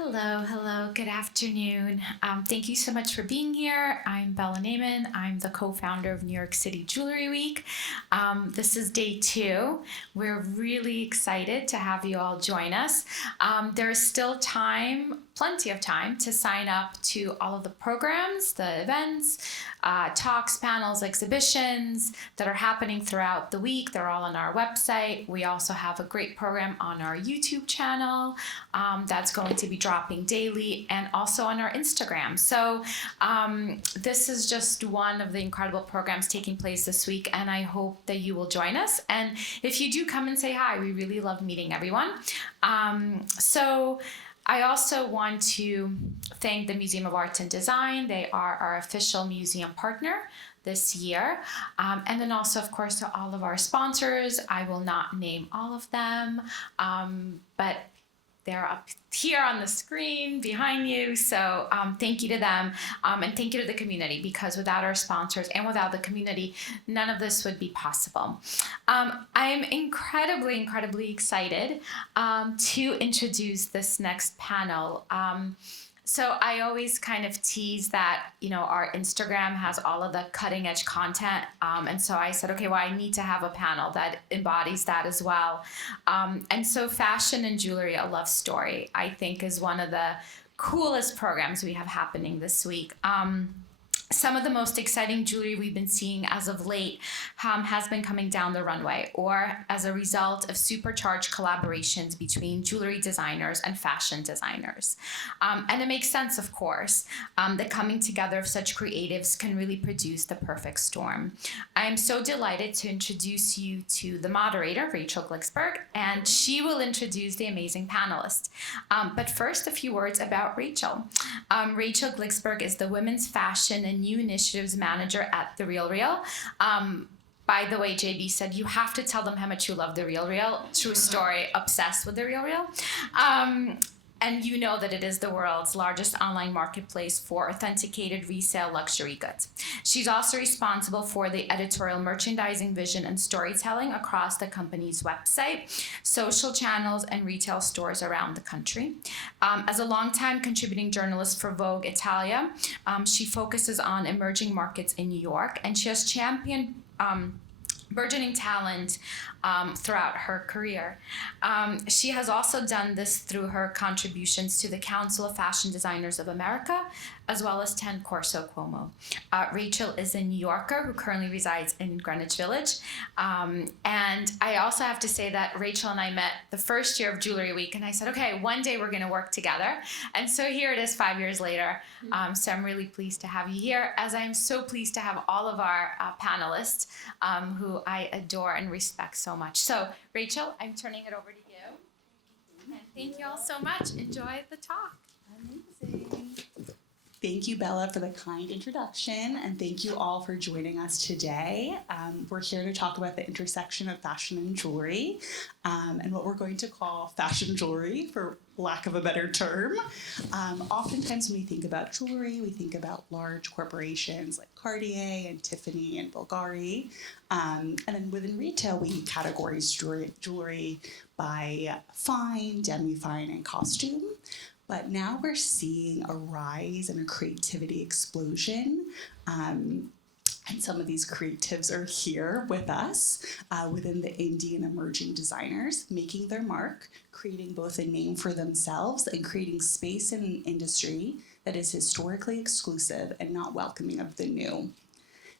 Hello, good afternoon. Thank you so much for being here. I'm Bella Naiman. I'm the co-founder of New York City Jewelry Week. This is day 2. We're really excited to have you all join us. There's still time, plenty of time, to sign up to all of the programs, the events, talks, panels, exhibitions that are happening throughout the week. They're all on our website. We also have a great program on our YouTube channel that's going to be dropping daily, and also on our Instagram. So this is just one of the incredible programs taking place this week, and I hope that you will join us. And if you do, come and say hi. We really love meeting everyone. So I also want to thank the Museum of Arts and Design. They are our official museum partner this year. And then also, of course, to all of our sponsors. I will not name all of them, but they're up here on the screen behind you. So thank you to them, and thank you to the community, because without our sponsors and without the community, none of this would be possible. I'm incredibly excited to introduce this next panel. So I always kind of tease that, our Instagram has all of the cutting edge content. And so I said, okay, well, I need to have a panel that embodies that as well. And so Fashion and Jewelry, A Love Story, I think is one of the coolest programs we have happening this week. Some of the most exciting jewelry we've been seeing as of late has been coming down the runway, or as a result of supercharged collaborations between jewelry designers and fashion designers. And it makes sense, of course, that coming together of such creatives can really produce the perfect storm. I am so delighted to introduce you to the moderator, Rachel Glicksberg, and she will introduce the amazing panelists. But first, a few words about Rachel. Rachel Glicksberg is the Women's Fashion and New Initiatives Manager at TheRealReal. By the way, JB said you have to tell them how much you love TheRealReal. True story, obsessed with TheRealReal. And you know that it is the world's largest online marketplace for authenticated resale luxury goods. She's also responsible for the editorial merchandising vision and storytelling across the company's website, social channels, and retail stores around the country. As a longtime contributing journalist for Vogue Italia, she focuses on emerging markets in New York, and she has championed burgeoning talent throughout her career. She has also done this through her contributions to the Council of Fashion Designers of America, as well as 10 Corso Como. Rachel is a New Yorker who currently resides in Greenwich Village. And I also have to say that Rachel and I met the first year of Jewelry Week, and I said, okay, one day we're gonna work together. And so here it is 5 years later. So I'm really pleased to have you here, as I am so pleased to have all of our panelists who I adore and respect so much. So Rachel, I'm turning it over to you. And thank you all so much. Enjoy the talk. Amazing. Thank you, Bella, for the kind introduction, and thank you all for joining us today. We're here to talk about the intersection of fashion and jewelry, and what we're going to call fashion jewelry, for lack of a better term. Oftentimes when we think about jewelry, we think about large corporations like Cartier and Tiffany and Bulgari. And then within retail, we categorize jewelry by fine, demi-fine, and costume. But now we're seeing a rise and a creativity explosion. And some of these creatives are here with us within the indie and emerging designers, making their mark, creating both a name for themselves and creating space in an industry that is historically exclusive and not welcoming of the new.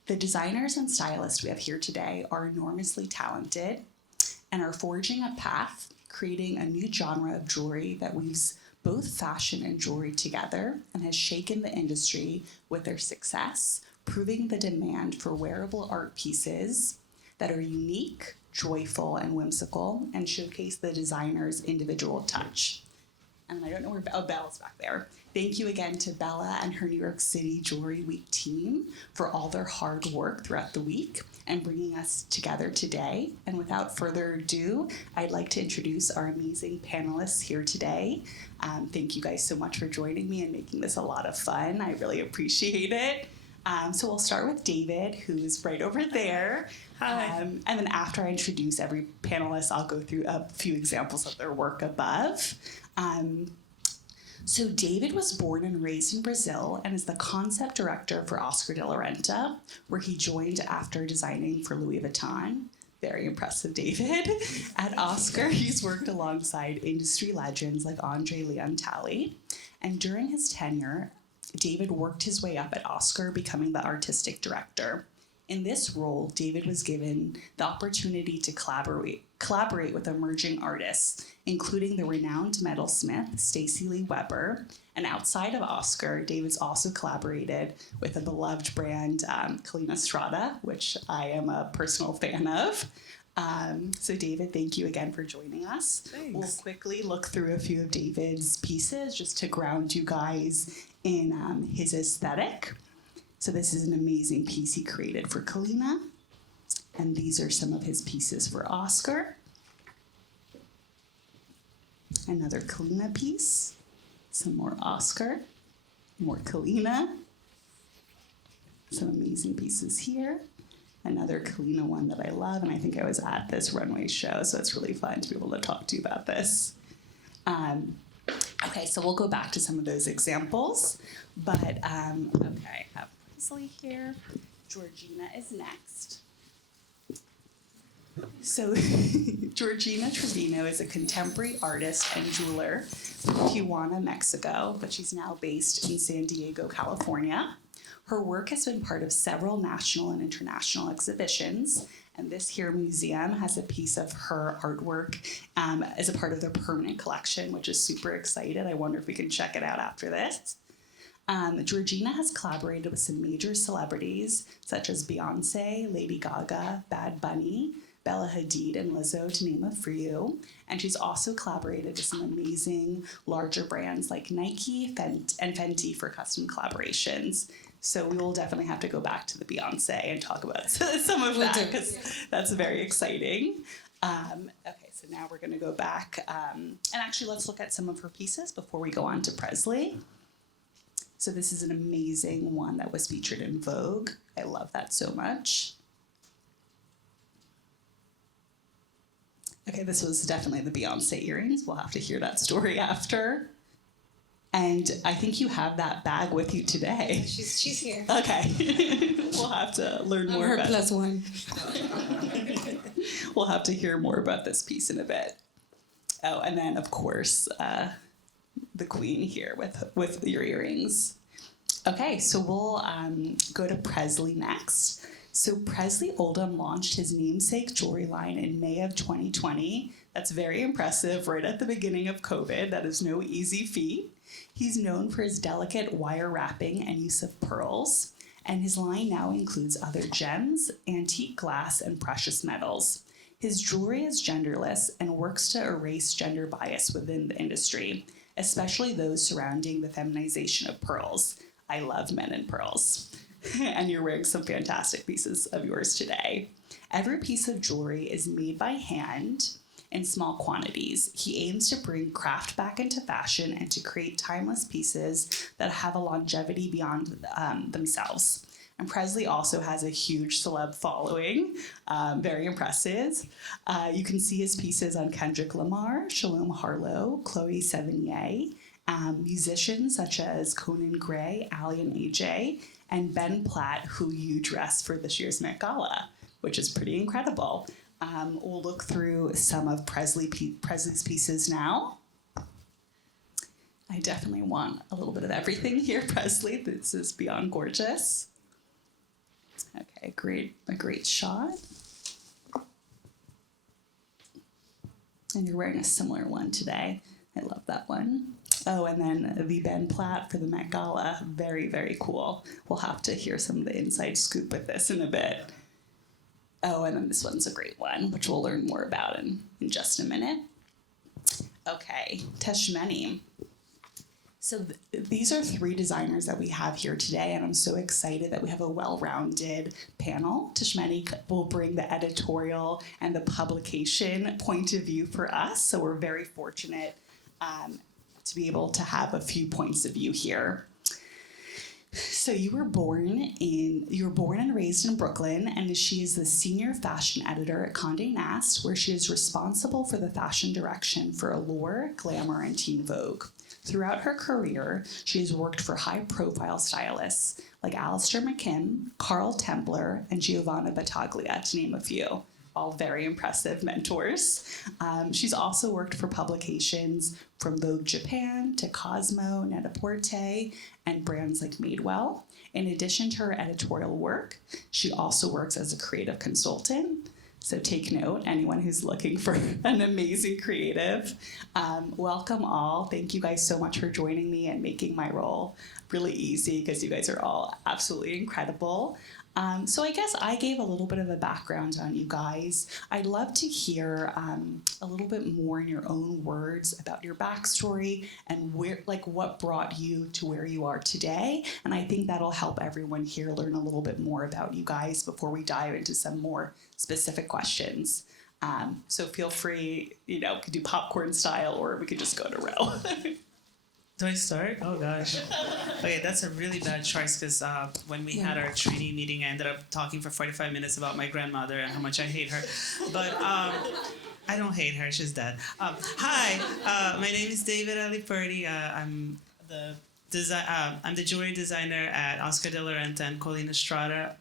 The designers and stylists we have here today are enormously talented and are forging a path, creating a new genre of jewelry that weaves both fashion and jewelry together, and has shaken the industry with their success, proving the demand for wearable art pieces that are unique, joyful, and whimsical, and showcase the designer's individual touch. And I don't know where Bella's back there. Thank you again to Bella and her New York City Jewelry Week team for all their hard work throughout the week and bringing us together today. And without further ado, I'd like to introduce our amazing panelists here today. Thank you guys so much for joining me and making this a lot of fun. I really appreciate it. So we'll start with David, who's right over there. Hi. And then after I introduce every panelist, I'll go through a few examples of their work above. So David was born and raised in Brazil and is the concept director for Oscar de la Renta, where he joined after designing for Louis Vuitton. Very impressive, David. At Oscar, he's worked alongside industry legends like Andre Leon Talley. And during his tenure, David worked his way up at Oscar, becoming the artistic director. In this role, David was given the opportunity to collaborate with emerging artists, including the renowned metalsmith Stacy Lee Weber. And outside of Oscar, David's also collaborated with a beloved brand, Collina Strada, which I am a personal fan of. So David, thank you again for joining us. Thanks. We'll quickly look through a few of David's pieces just to ground you guys in his aesthetic. So this is an amazing piece he created for Collina. And these are some of his pieces for Oscar. Another Collina piece. Some more Oscar. More Collina. Some amazing pieces here. Another Collina one that I love, and I think I was at this runway show, so it's really fun to be able to talk to you about this. Okay, so we'll go back to some of those examples, but okay, I have Presley here. Georgina is next. So Georgina Trevino is a contemporary artist and jeweler from Tijuana, Mexico, but she's now based in San Diego, California. Her work has been part of several national and international exhibitions, and this here museum has a piece of her artwork as a part of their permanent collection, which is super excited. I wonder if we can check it out after this. Georgina has collaborated with some major celebrities such as Beyonce, Lady Gaga, Bad Bunny, Bella Hadid, and Lizzo, to name a few. And she's also collaborated with some amazing larger brands like Nike and Fenty for custom collaborations. So we will definitely have to go back to the Beyonce and talk about some of that, because that's very exciting. Okay, so now we're going to go back. And actually, let's look at some of her pieces before we go on to Presley. So this is an amazing one that was featured in Vogue. I love that so much. Okay, this was definitely the Beyonce earrings. We'll have to hear that story after. And I think you have that bag with you today. She's here. Okay. We'll have to learn more I'm her about +1. We'll have to hear more about this piece in a bit. Oh, and then of course, the queen here with your earrings. Okay, so we'll go to Presley next. So Presley Oldham launched his namesake jewelry line in May of 2020. That's very impressive right at the beginning of COVID. That is no easy feat. He's known for his delicate wire wrapping and use of pearls, and his line now includes other gems, antique glass, and precious metals. His jewelry is genderless and works to erase gender bias within the industry, especially those surrounding the feminization of pearls. I love men in pearls. And you're wearing some fantastic pieces of yours today. Every piece of jewelry is made by hand in small quantities. He aims to bring craft back into fashion and to create timeless pieces that have a longevity beyond themselves. And Presley also has a huge celeb following, very impressive. You can see his pieces on Kendrick Lamar, Shalom Harlow, Chloe Sevigny, musicians such as Conan Gray, Ali and AJ, and Ben Platt, who you dressed for this year's Met Gala, which is pretty incredible. We'll look through some of Presley's pieces now. I definitely want a little bit of everything here, Presley. This is beyond gorgeous. Okay, a great shot. And you're wearing a similar one today. I love that one. Oh, and then the Ben Platt for the Met Gala. Very, very cool. We'll have to hear some of the inside scoop with this in a bit. Oh, and then this one's a great one, which we'll learn more about in just a minute. Okay, Teshmeni. So these are three designers that we have here today, and I'm so excited that we have a well-rounded panel. Teshmeni will bring the editorial and the publication point of view for us, so we're very fortunate to be able to have a few points of view here. So you were born and raised in Brooklyn, and she is the senior fashion editor at Condé Nast, where she is responsible for the fashion direction for Allure, Glamour, and Teen Vogue. Throughout her career, she has worked for high-profile stylists like Alistair McKim, Carl Templer, and Giovanna Battaglia, to name a few. All very impressive mentors. She's also worked for publications from Vogue Japan to Cosmo, Net-a-Porter, and brands like Madewell. In addition to her editorial work, she also works as a creative consultant. So take note, anyone who's looking for an amazing creative. Welcome all. Thank you guys so much for joining me and making my role really easy, because you guys are all absolutely incredible. So I guess I gave a little bit of a background on you guys. I'd love to hear a little bit more in your own words about your backstory and what brought you to where you are today. And I think that'll help everyone here learn a little bit more about you guys before we dive into some more specific questions. So feel free, we could do popcorn style, or we could just go in a row. Do I start? Oh gosh. Okay, that's a really bad choice, because when we had our trainee meeting, I ended up talking for 45 minutes about my grandmother and how much I hate her. But I don't hate her, she's dead. Hi, my name is David Aliperti. I'm the jewelry designer at Oscar de la Renta and Collina Strada.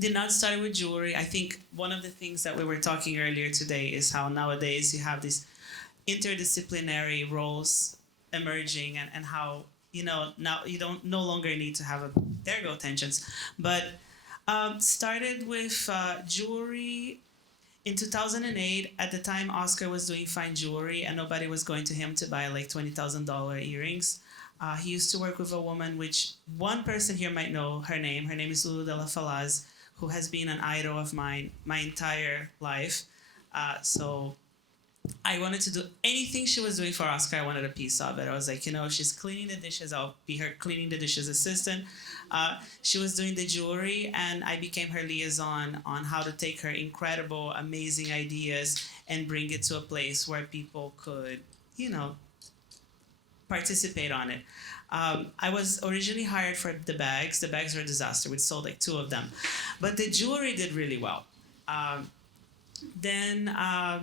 Did not start with jewelry. I think one of the things that we were talking earlier today is how nowadays you have these interdisciplinary roles emerging, and how now you don't no longer need to have there go tensions, but started with jewelry in 2008. At the time, Oscar was doing fine jewelry, and nobody was going to him to buy like $20,000 earrings. He used to work with a woman, which one person here might know her name. Her name is Lulu de la Falaz, who has been an idol of mine my entire life. So I wanted to do anything she was doing for Oscar. I wanted a piece of it. I was like, she's cleaning the dishes, I'll be her cleaning the dishes assistant. She was doing the jewelry, and I became her liaison on how to take her incredible, amazing ideas and bring it to a place where people could, participate on it. I was originally hired for the bags. The bags were a disaster. We sold like 2 of them. But the jewelry did really well. Then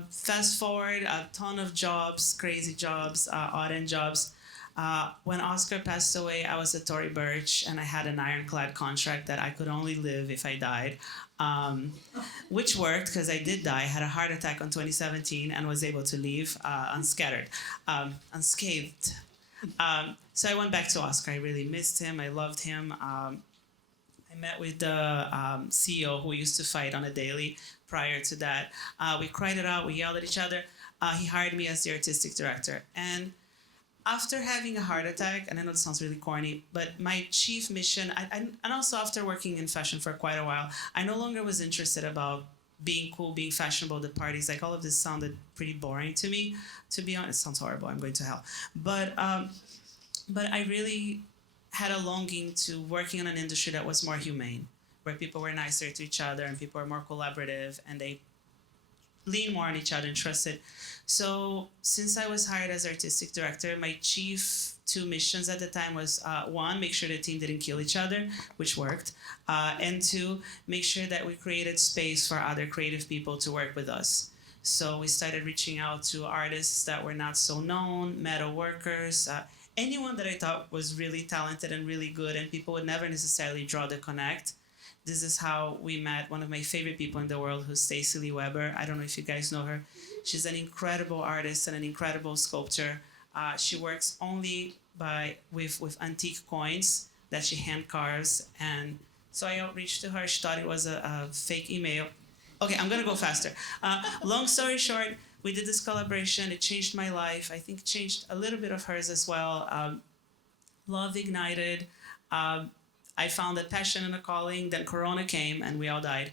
fast forward, a ton of jobs, crazy jobs, odd-end jobs. When Oscar passed away, I was at Tory Burch, and I had an ironclad contract that I could only live if I died, which worked, because I did die. I had a heart attack on 2017 and was able to leave unscathed. So I went back to Oscar. I really missed him. I loved him. I met with the CEO who we used to fight on a daily. Prior to that, we cried it out, we yelled at each other. He hired me as the artistic director. And after having a heart attack, and I know it sounds really corny, but my chief mission, and also after working in fashion for quite a while, I no longer was interested about being cool, being fashionable, the parties. Like, all of this sounded pretty boring to me. To be honest, it sounds horrible, I'm going to hell. But I really had a longing to working in an industry that was more humane, where people were nicer to each other and people were more collaborative and they leaned more on each other and trusted. So since I was hired as artistic director, my chief 2 missions at the time was 1, make sure the team didn't kill each other, which worked, and 2, make sure that we created space for other creative people to work with us. So we started reaching out to artists that were not so known, metal workers, anyone that I thought was really talented and really good, and people would never necessarily draw the connect. This is how we met one of my favorite people in the world, who's Stacey Lee Weber. I don't know if you guys know her. She's an incredible artist and an incredible sculptor. She works only with antique coins that she hand carves. And so I outreached to her. She thought it was a fake email. Okay, I'm gonna go faster. Long story short, we did this collaboration. It changed my life. I think it changed a little bit of hers as well. Love ignited. I found a passion and a calling. Then Corona came and we all died.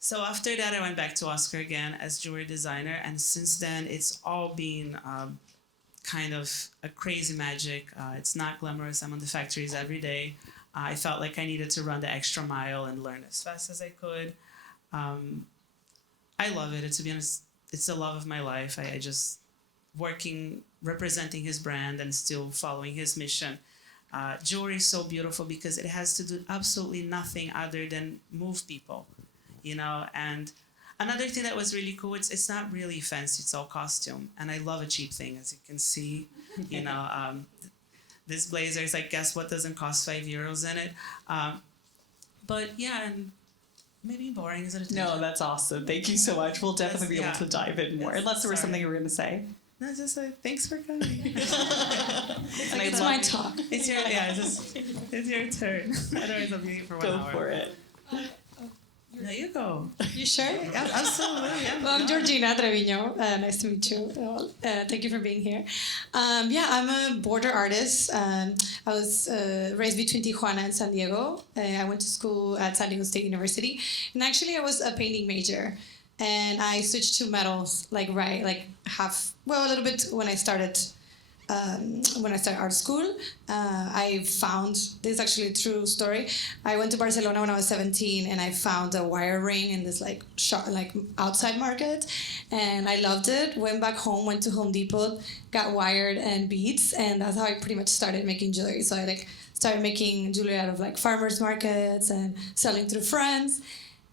So after that, I went back to Oscar again as jewelry designer. And since then, it's all been kind of a crazy magic. It's not glamorous. I'm on the factories every day. I felt like I needed to run the extra mile and learn as fast as I could. I love it. To be honest, it's the love of my life. I just representing his brand and still following his mission. Jewelry is so beautiful because it has to do absolutely nothing other than move people, and Another thing that was really cool, it's not really fancy, it's all costume. And I love a cheap thing, as you can see. You know, this blazer is like, guess what doesn't cost €5 in it? But yeah, and maybe boring is it? No, that's awesome. Thank you so much. We'll definitely be able to dive in more. Unless there was something you were going to say. No, just like, thanks for coming. And It's my talk. It's your turn. Otherwise, I'll be here for 1 hour. Go for it. No, you go. You sure? Yeah, absolutely. Yeah. Well, I'm Georgina Trevino. Nice to meet you. Thank you for being here. Yeah, I'm a border artist. I was raised between Tijuana and San Diego. I went to school at San Diego State University. And actually, I was a painting major. And I switched to metals, a little bit when I started art school. I found, this is actually a true story. I went to Barcelona when I was 17 and I found a wire ring in this outside market, and I loved it. Went back home, went to Home Depot, got wired and beads, and that's how I pretty much started making jewelry. So I started making jewelry out of farmers markets and selling through friends.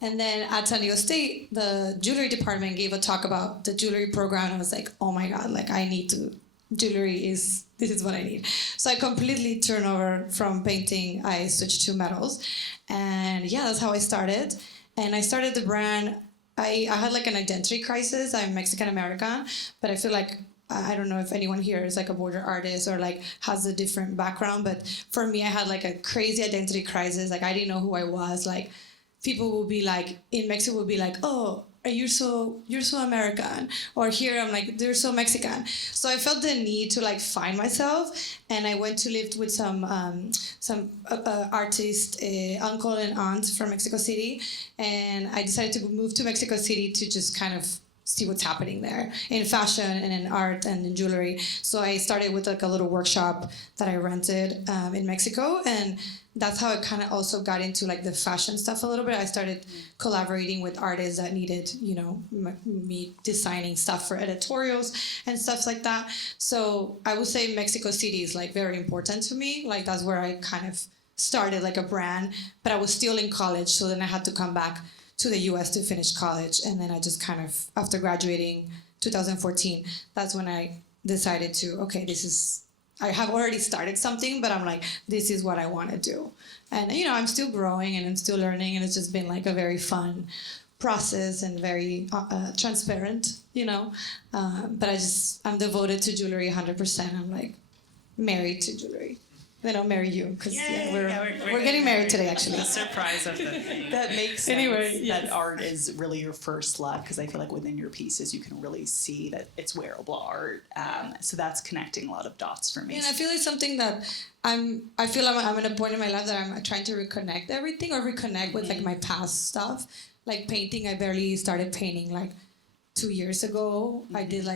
And then at San Diego State, the jewelry department gave a talk about the jewelry program, and I was like, oh my God, I need to, this is what I need. So I completely turned over from painting, I switched to metals. And yeah, that's how I started. And I started the brand, I had an identity crisis. I'm Mexican American, but I feel I don't know if anyone here is a border artist or has a different background, but for me, I had a crazy identity crisis. I didn't know who I was. People will be in Mexico will be oh, you're so American, or here I'm they're so Mexican. So I felt the need to find myself, and I went to live with some artist uncle and aunt from Mexico City, and I decided to move to Mexico City to just kind of see what's happening there in fashion and in art and in jewelry. So I started with a little workshop that I rented in Mexico, and that's how I kind of also got into the fashion stuff a little bit. I started collaborating with artists that needed, me designing stuff for editorials and stuff like that. So I would say Mexico City is very important to me. That's where I kind of started a brand, but I was still in college. So then I had to come back to the US to finish college. And then I just kind of, after graduating 2014, that's when I decided to, okay, I have already started something, but I'm this is what I want to do. And, I'm still growing and I'm still learning, and it's just been a very fun process and very transparent, but I'm devoted to jewelry 100%. I'm married to jewelry. Then I'll marry you, because we're getting married today, actually. The surprise of the thing. That makes sense. Anyway, yes. That art is really your first love, because I feel within your pieces you can really see that it's wearable art. So that's connecting a lot of dots for me. And I feel it's something that I'm at a point in my life that I'm trying to reconnect everything, or reconnect with my past stuff. Painting, I barely started painting 2 years ago. I did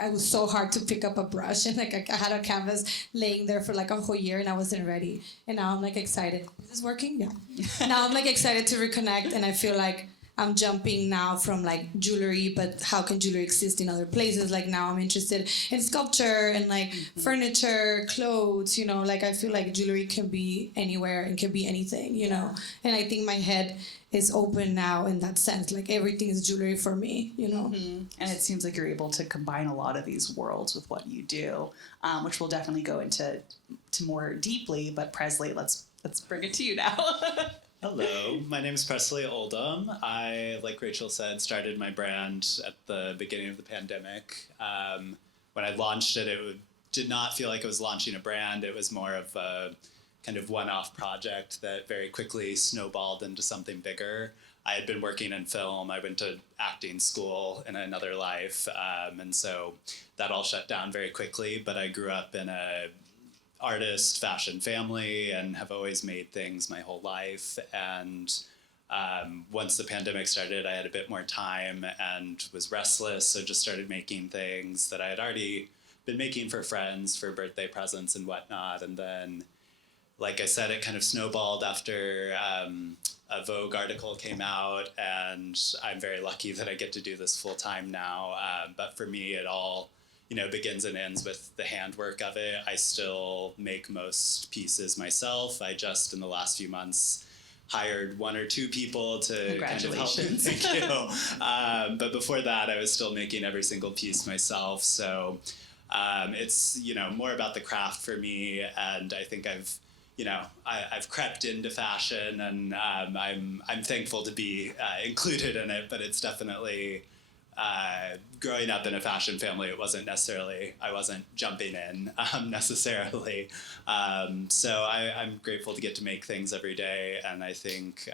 I was so hard to pick up a brush, and I had a canvas laying there for a whole year, and I wasn't ready. And now I'm excited. Is this working? Yeah. Now I'm excited to reconnect, and I feel I'm jumping now from jewelry, but how can jewelry exist in other places? Now I'm interested in sculpture and furniture, clothes. I feel jewelry can be anywhere and can be anything. And I think my head is open now in that sense. Everything is jewelry for me. And it seems you're able to combine a lot of these worlds with what you do, which we'll definitely go into more deeply. But Presley, let's bring it to you now. Hello, my name is Presley Oldham. I, like Rachel said, started my brand at the beginning of the pandemic. When I launched it, did not feel like it was launching a brand. It was more of a kind of one-off project that very quickly snowballed into something bigger. I had been working in film. I went to acting school in another life, and so that all shut down very quickly. But I grew up in a artist fashion family and have always made things my whole life. And once the pandemic started, I had a bit more time and was restless, so just started making things that I had already been making for friends for birthday presents and whatnot. And then, like I said, it kind of snowballed after a Vogue article came out, and I'm very lucky that I get to do this full time now. But for me, it all begins and ends with the handwork of it. I still make most pieces myself. I just, in the last few months, hired one or two people to kind of help. Congratulations. Thank you. But before that, I was still making every single piece myself. So it's, more about the craft for me. And I think I've crept into fashion, and I'm thankful to be included in it. But it's definitely growing up in a fashion family. It wasn't necessarily, I wasn't jumping in necessarily. So I'm grateful to get to make things every day, and I think,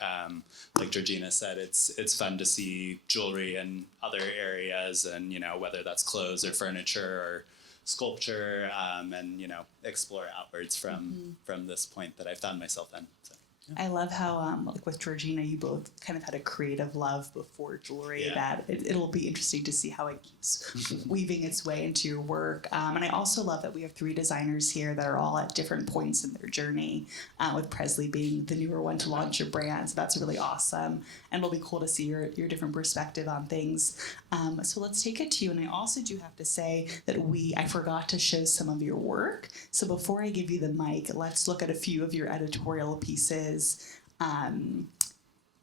like Georgina said, it's fun to see jewelry in other areas, and whether that's clothes or furniture or sculpture, and explore outwards from this point that I found myself in. So, yeah. I love how, like with Georgina, you both kind of had a creative love before jewelry. Yeah. That it'll be interesting to see how it keeps weaving its way into your work. And I also love that we have 3 designers here that are all at different points in their journey. With Presley being the newer one to launch your brand, so that's really awesome. And it'll be cool to see your different perspective on things. So let's take it to you. And I also do have to say that I forgot to show some of your work. So before I give you the mic, let's look at a few of your editorial pieces.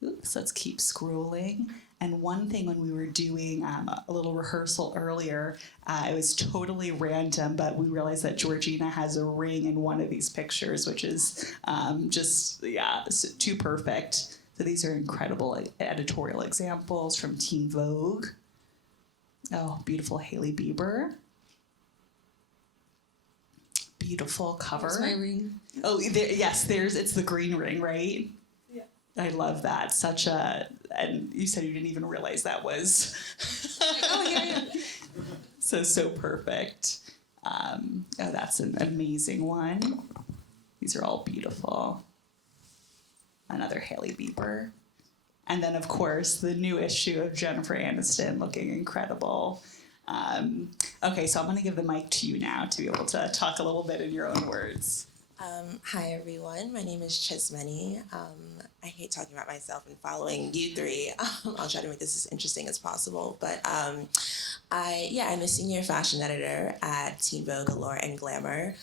Let's keep scrolling. And one thing when we were doing a little rehearsal earlier, it was totally random, but we realized that Georgina has a ring in one of these pictures, which is too perfect. So these are incredible editorial examples from Teen Vogue. Oh, beautiful Hailey Bieber. Beautiful cover. That's my ring. Oh, it's the green ring, right? Yeah. I love that. And you said you didn't even realize that was. Oh, yeah. So perfect. That's an amazing one. These are all beautiful. Another Hailey Bieber. And then, of course, the new issue of Jennifer Aniston looking incredible. Okay, so I'm going to give the mic to you now to be able to talk a little bit in your own words. Hi, everyone. My name is Chismeni. I hate talking about myself and following you 3. I'll try to make this as interesting as possible. But I'm a senior fashion editor at Teen Vogue, Allure, and Glamour.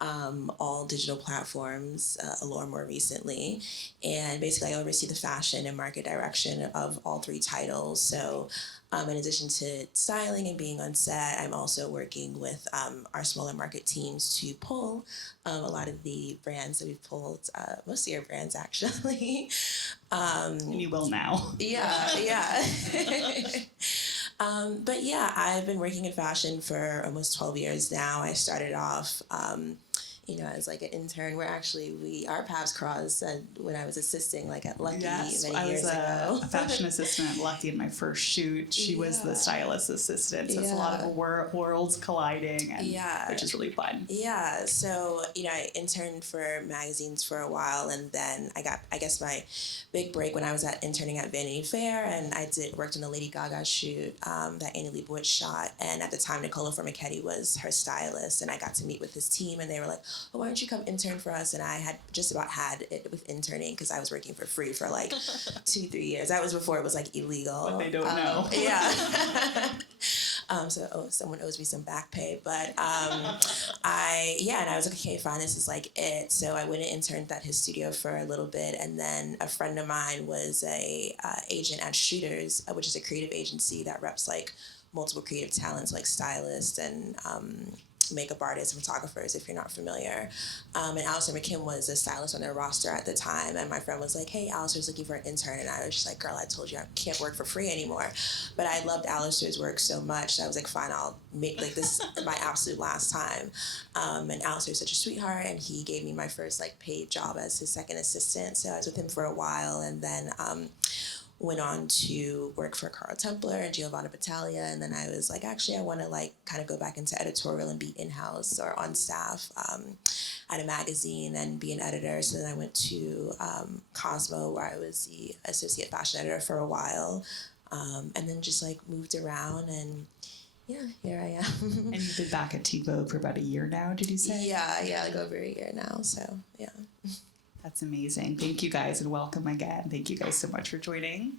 All digital platforms, Allure more recently. And basically I oversee the fashion and market direction of all 3 titles. So in addition to styling and being on set, I'm also working with our smaller market teams to pull a lot of the brands that we've pulled, most of your brands actually. And you will now. Yeah. But yeah, I've been working in fashion for almost 12 years now. I started off, as like an intern. Our paths crossed when I was assisting at Lucky many years ago. I was a fashion assistant at Lucky in my first shoot. She was the stylist assistant. So it's a lot of worlds colliding, which is really fun. Yeah. So, I interned for magazines for a while, and then I got, my big break when I was interning at Vanity Fair, and I worked on a Lady Gaga shoot that Annie Leibovitz shot. And at the time, Nicola Formichetti was her stylist, and I got to meet with his team, and they were like, oh, why don't you come intern for us? And I had just about had it with interning because I was working for free for 2-3 years. That was before it was illegal. What they don't know. Yeah. Someone owes me some back pay. But and I was like, okay, fine, this is it. So I went and interned at his studio for a little bit. And then a friend of mine was a agent at Shooters, which is a creative agency that reps multiple creative talents like stylists and makeup artists and photographers, if you're not familiar. And Alistair McKim was a stylist on their roster at the time. And my friend was like, hey, Alistair's looking for an intern. And I was just like, girl, I told you I can't work for free anymore. But I loved Alistair's work so much that I was like, fine, I'll make this my absolute last time. And Alistair's such a sweetheart, and he gave me my first paid job as his second assistant. So I was with him for a while, and then went on to work for Carl Templer and Giovanna Battaglia, and then I was like, actually, I want to kind of go back into editorial and be in-house or on staff at a magazine and be an editor. So then I went to Cosmo, where I was the associate fashion editor for a while, and then just moved around, and yeah, here I am. And you've been back at Teen Vogue for about a year now, did you say? Yeah, over a year now. So yeah. That's amazing. Thank you guys, and welcome again. Thank you guys so much for joining.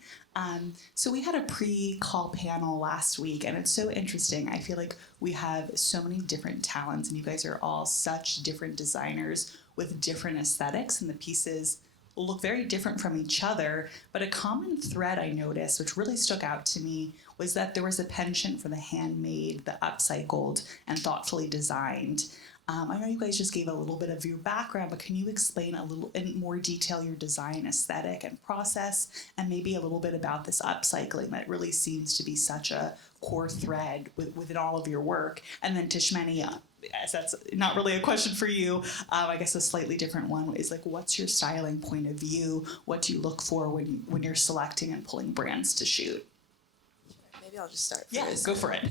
So we had a pre-call panel last week, and it's so interesting. I feel like we have so many different talents, and you guys are all such different designers with different aesthetics, and the pieces look very different from each other. But a common thread I noticed, which really stuck out to me, was that there was a penchant for the handmade, the upcycled, and thoughtfully designed. I know you guys just gave a little bit of your background, but can you explain a little in more detail your design aesthetic and process, and maybe a little bit about this upcycling that really seems to be such a core thread within all of your work? And then Tishmani, as that's not really a question for you, I guess a slightly different one is like, what's your styling point of view? What do you look for when you're selecting and pulling brands to shoot? Maybe I'll just start first. Yeah, go for it.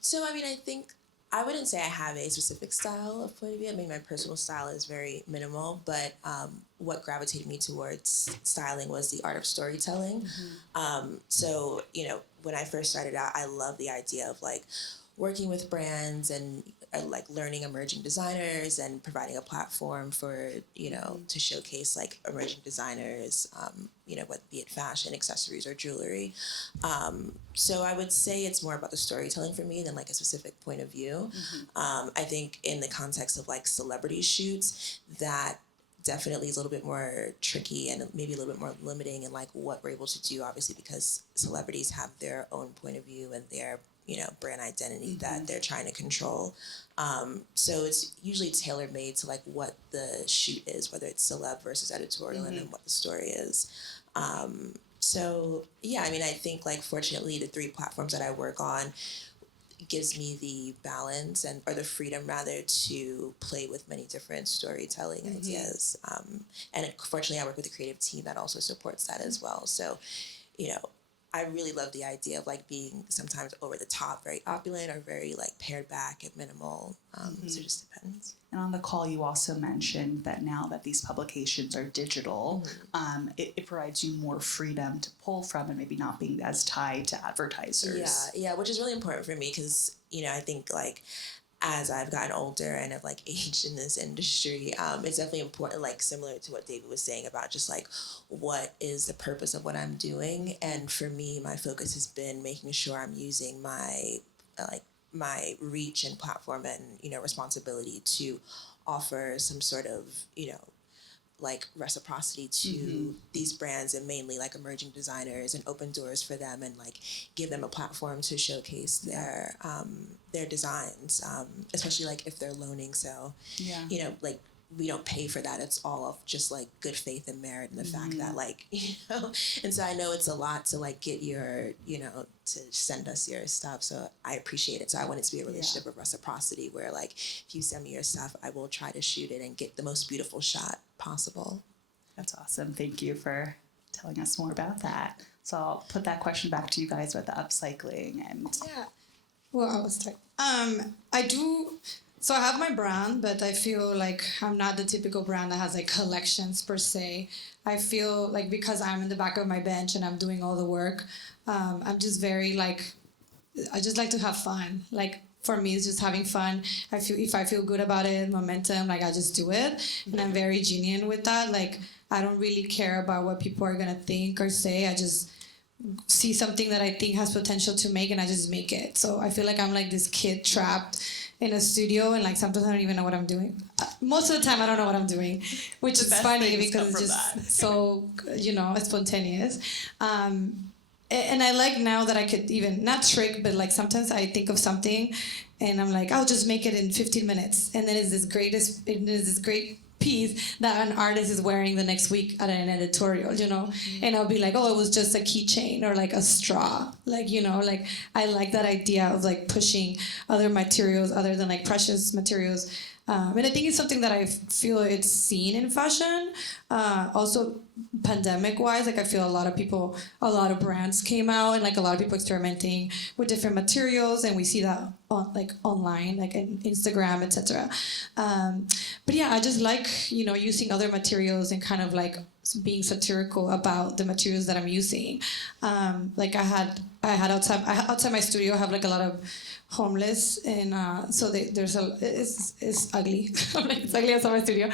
So, I mean, I think I wouldn't say I have a specific style of point of view. I mean, my personal style is very minimal, but what gravitated me towards styling was the art of storytelling. So, you know, when I first started out, I loved the idea of like working with brands and like learning emerging designers and providing a platform for, you know, to showcase like emerging designers, you know, whether be it fashion, accessories, or jewelry. So I would say it's more about the storytelling for me than like a specific point of view. I think in the context of like celebrity shoots, that definitely is a little bit more tricky and maybe a little bit more limiting in like what we're able to do, obviously, because celebrities have their own point of view and their, you know, brand identity that they're trying to control. So it's usually tailor made to like what the shoot is, whether it's celeb versus editorial, and then what the story is. So yeah, I mean, I think like fortunately the 3 platforms that I work on gives me the balance or the freedom rather to play with many different storytelling ideas. And fortunately I work with a creative team that also supports that as well. So, you know, I really love the idea of like being sometimes over the top, very opulent, or very like pared back and minimal. So it just depends. And on the call, you also mentioned that now that these publications are digital, it provides you more freedom to pull from and maybe not being as tied to advertisers. Yeah, which is really important for me because, you know, I think like as I've gotten older and have like aged in this industry, it's definitely important, like similar to what David was saying about just like what is the purpose of what I'm doing. And for me, my focus has been making sure I'm using my my reach and platform and, you know, responsibility to offer some sort of, you know, like reciprocity to these brands, and mainly like emerging designers, and open doors for them and like give them a platform to showcase their designs, especially like if they're loaning. So, you know, like we don't pay for that. It's all of just like good faith and merit, and the fact that like, you know, and so I know it's a lot to like get your, you know, to send us your stuff. So I appreciate it. So I want it to be a relationship of reciprocity where like, if you send me your stuff, I will try to shoot it and get the most beautiful shot possible. That's awesome. Thank you for telling us more about that. So I'll put that question back to you guys about the upcycling and. Yeah. Well, I was like, I do. So I have my brand, but I feel like I'm not the typical brand that has like collections per se. I feel like because I'm in the back of my bench and I'm doing all the work, I'm just very like, I just like to have fun. Like for me, it's just having fun. If I feel good about it, momentum, like I just do it. And I'm very genuine with that. Like I don't really care about what people are gonna think or say. I just see something that I think has potential to make and I just make it. So I feel like I'm like this kid trapped in a studio, and like sometimes I don't even know what I'm doing. Most of the time I don't know what I'm doing, which is funny because it's just so, you know, spontaneous. And I like now that I could even, not trick, but like sometimes I think of something and I'm like, I'll just make it in 15 minutes. And then it's this great piece that an artist is wearing the next week at an editorial, you know, and I'll be like, oh, it was just a keychain or like a straw, like, you know, like I like that idea of like pushing other materials other than like precious materials. And I think it's something that I feel it's seen in fashion. Also, pandemic-wise, like I feel a lot of brands came out and like a lot of people experimenting with different materials, and we see that on like online, like in Instagram, etc. But yeah, I just like, you know, using other materials and kind of like being satirical about the materials that I'm using. Like I had outside my studio, I have like a lot of homeless, and so it's ugly. It's ugly outside my studio,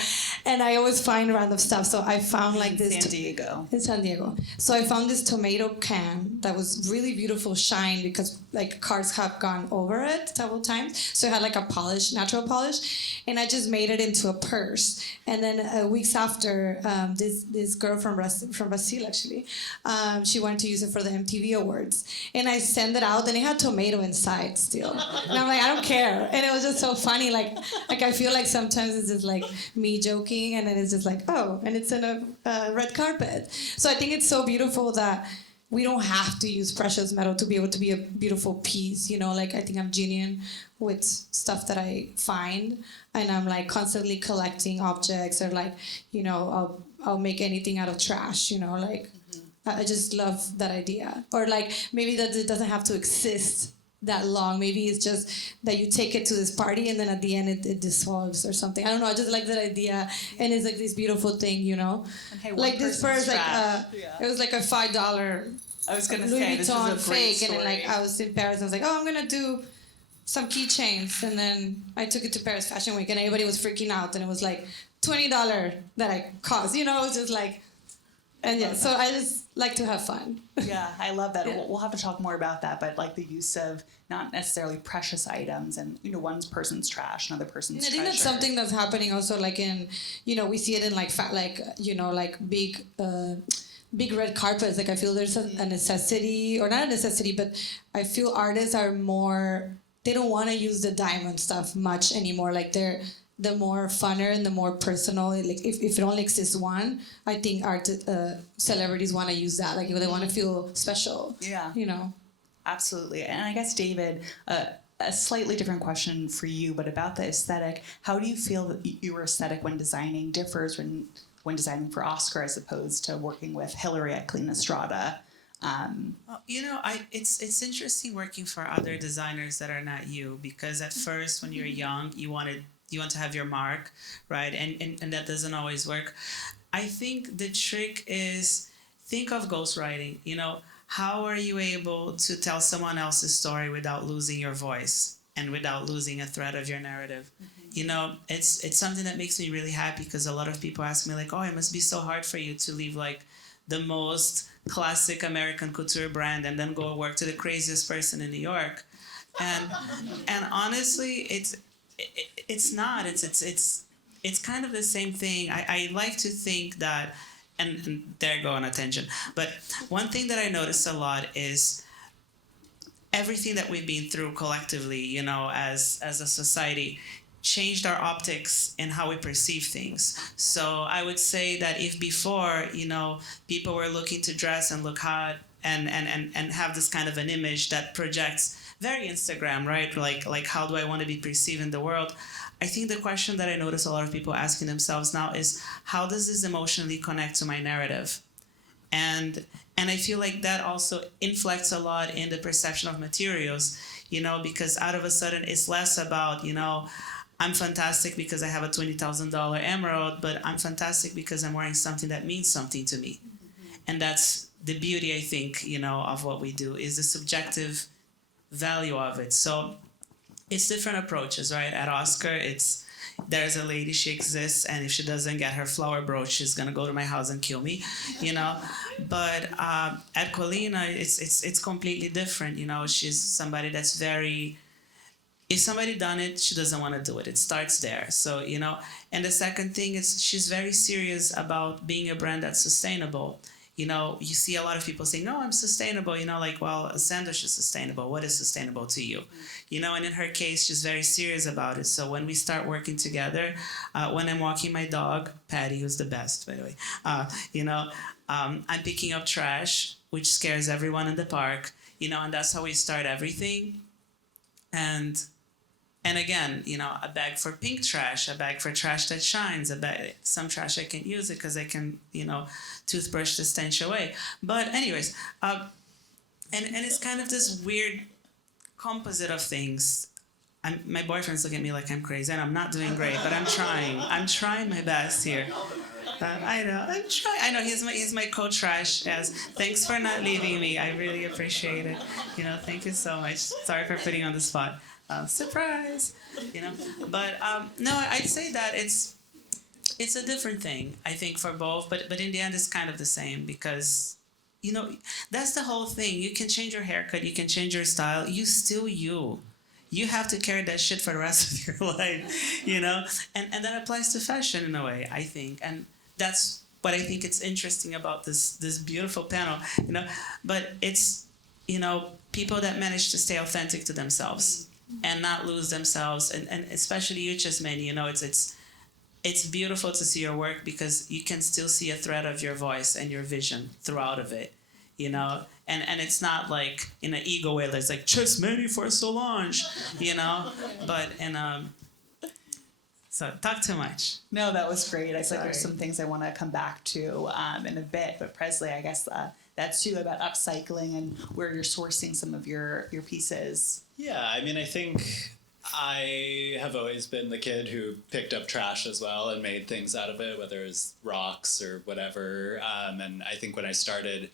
and I always find random stuff. So I found like this San Diego. in San Diego. So I found this tomato can that was really beautiful shine because like cars have gone over it several times. So it had like a polish, natural polish, and I just made it into a purse. And then weeks after, this girl from Brazil actually, she wanted to use it for the MTV Awards, and I sent it out, and it had tomato inside still. And I'm like, I don't care. And it was just so funny. Like I feel like sometimes it's just like me joking, and then it's just like, oh, and it's in a red carpet. So I think it's so beautiful that we don't have to use precious metal to be able to be a beautiful piece. You know, like I think I'm genuine with stuff that I find, and I'm like constantly collecting objects, or like, you know, I'll make anything out of trash. You know, like I just love that idea. Or like maybe that it doesn't have to exist that long. Maybe it's just that you take it to this party and then at the end it dissolves or something. I don't know. I just like that idea, and it's like this beautiful thing, you know. And hey, Like this purse, like it was like a $5 I was gonna Louis say this is a Vuitton great fake, story. and then like I was in Paris. I was like, oh, I'm gonna do some keychains, and then I took it to Paris Fashion Week, and everybody was freaking out, and it was like $20 that I cost. You know, it was just like. And yeah, so I just like to have fun. Yeah, I love that. Yeah. We'll have to talk more about that, but like the use of not necessarily precious items, and you know, one person's trash, another person's I treasure. think that's something that's happening also, like in, you know, we see it in like you know, like big red carpets. Like I feel there's a necessity, or not a necessity, but I feel artists are more, they don't want to use the diamond stuff much anymore. Like they're the more funner and the more personal. Like if it only exists one, I think celebrities want to use that. Like they want to feel special. Yeah. You know. Absolutely. And I guess, David, a slightly different question for you, but about the aesthetic. How do you feel that your aesthetic when designing differs when designing for Oscar as opposed to working with Hillary at Collina Strada? Well, you know, it's interesting working for other designers that are not you, because at first when you're young, you want to have your mark, right? And that doesn't always work. I think the trick is think of ghostwriting. You know, how are you able to tell someone else's story without losing your voice and without losing a thread of your narrative? Mm-hmm. You know, it's something that makes me really happy, because a lot of people ask me like, oh, it must be so hard for you to leave like the most classic American couture brand and then go work to the craziest person in New York. And honestly, it's not. It's kind of the same thing. I like to think that, and there go on a tangent. But one thing that I notice a lot is everything that we've been through collectively, you know, as a society, changed our optics and how we perceive things. So I would say that if before, you know, people were looking to dress and look hot and have this kind of an image that projects very Instagram, right? Like how do I want to be perceived in the world? I think the question that I notice a lot of people asking themselves now is, how does this emotionally connect to my narrative? And I feel like that also inflects a lot in the perception of materials, you know, because out of a sudden it's less about, you know, I'm fantastic because I have a $20,000 emerald, but I'm fantastic because I'm wearing something that means something to me. Mm-hmm. And that's the beauty, I think, you know, of what we do, is the subjective value of it. So it's different approaches, right? At Oscar, there's a lady, she exists, and if she doesn't get her flower brooch, she's gonna go to my house and kill me, you know. But at Collina, it's completely different, you know. She's somebody that's very, if somebody done it, she doesn't want to do it. It starts there. So, you know, and the second thing is she's very serious about being a brand that's sustainable. You know, you see a lot of people saying, no, I'm sustainable. You know, like, well, a sandwich is sustainable. What is sustainable to you? You know, and in her case, she's very serious about it. So when we start working together, when I'm walking my dog, Patty, who's the best, by the way, you know, I'm picking up trash, which scares everyone in the park, you know, and that's how we start everything. And again, you know, a bag for pink trash, a bag for trash that shines, some trash I can use it because I can, you know, toothbrush the stench away. But anyways, and it's kind of this weird composite of things. My boyfriend's looking at me like I'm crazy, and I'm not doing great, but I'm trying. I'm trying my best here. I know. I'm trying. I know he's my co-trash. Yes. Thanks for not leaving me. I really appreciate it. Thank you so much. Sorry for putting you on the spot. Surprise. But no, I'd say that it's a different thing. I think for both, but in the end, it's kind of the same because. That's the whole thing. You can change your haircut, you can change your style. You still you. You have to carry that shit for the rest of your life, And that applies to fashion in a way, I think. And that's what I think it's interesting about this beautiful panel, But it's, people that manage to stay authentic to themselves and not lose themselves. And especially you, Jasmine, it's beautiful to see your work because you can still see a thread of your voice and your vision throughout of it, and it's not like in an ego way that's like just many for Solange, but so talk too much. No, that was great. I feel like there's some things I want to come back to in a bit, but Presley, I guess that's too about upcycling and where you're sourcing some of your pieces. Yeah, I mean, I think I have always been the kid who picked up trash as well and made things out of it, whether it was rocks or whatever. And I think when I started,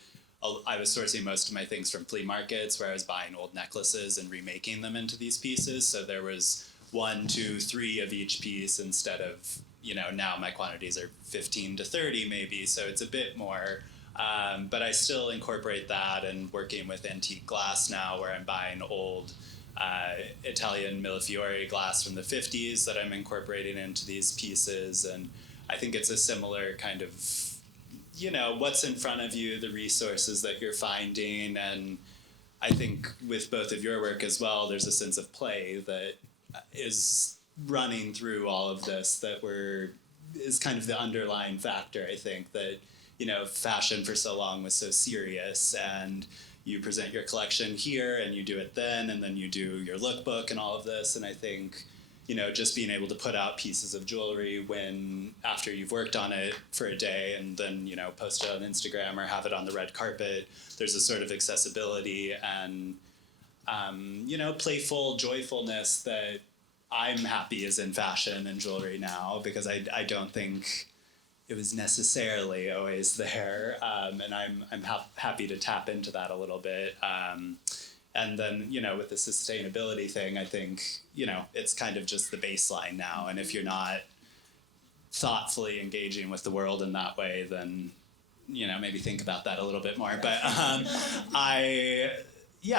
I was sourcing most of my things from flea markets where I was buying old necklaces and remaking them into these pieces. So there was 1, 2, 3 of each piece instead of, now my quantities are 15 to 30 maybe. So it's a bit more. But I still incorporate that and working with antique glass now where I'm buying old Italian Millefiori glass from the 50s that I'm incorporating into these pieces. And I think it's a similar kind of, what's in front of you, the resources that you're finding. And I think with both of your work as well, there's a sense of play that is running through all of this is kind of the underlying factor, I think, that, fashion for so long was so serious and you present your collection here and you do it then, and then you do your lookbook and all of this. And I think, just being able to put out pieces of jewelry after you've worked on it for a day and then, post it on Instagram or have it on the red carpet, there's a sort of accessibility and, playful joyfulness that I'm happy is in fashion and jewelry now because I don't think it was necessarily always there, and I'm happy to tap into that a little bit. And then, with the sustainability thing, I think, it's kind of just the baseline now. And if you're not thoughtfully engaging with the world in that way, then, maybe think about that a little bit more. But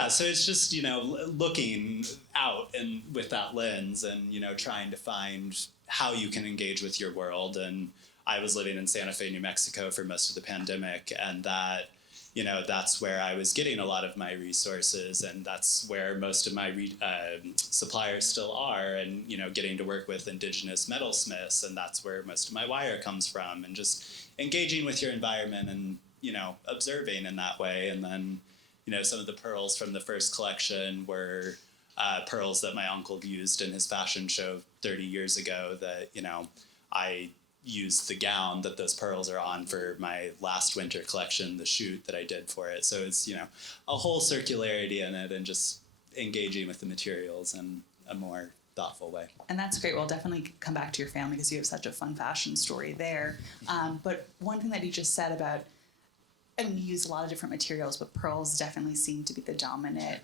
so it's just, looking out and with that lens and, trying to find how you can engage with your world. And I was living in Santa Fe, New Mexico for most of the pandemic, and that, that's where I was getting a lot of my resources, and that's where most of my suppliers still are, and, getting to work with indigenous metalsmiths, and that's where most of my wire comes from, and just engaging with your environment and, observing in that way. And then, some of the pearls from the first collection were pearls that my uncle used in his fashion show 30 years ago that, I used the gown that those pearls are on for my last winter collection, the shoot that I did for it. So it's, a whole circularity in it and just engaging with the materials in a more thoughtful way. And that's great. We'll definitely come back to your family because you have such a fun fashion story there. But one thing that you just said about, you use a lot of different materials, but pearls definitely seem to be the dominant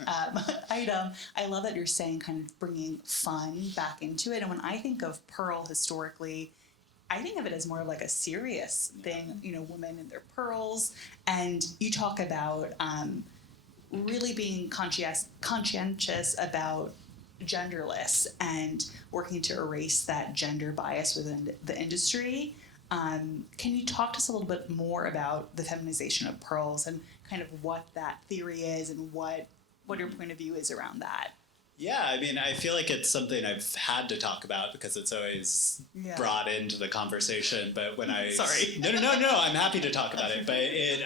item. I love that you're saying kind of bringing fun back into it. And when I think of pearl historically, I think of it as more of like a serious thing, women and their pearls. And you talk about really being conscientious about genderless and working to erase that gender bias within the industry. Can you talk to us a little bit more about the feminization of pearls and kind of what that theory is and what your point of view is around that? Yeah, I mean, I feel like it's something I've had to talk about because it's always brought into the conversation. But when Sorry. No, I'm happy to talk about it. But it,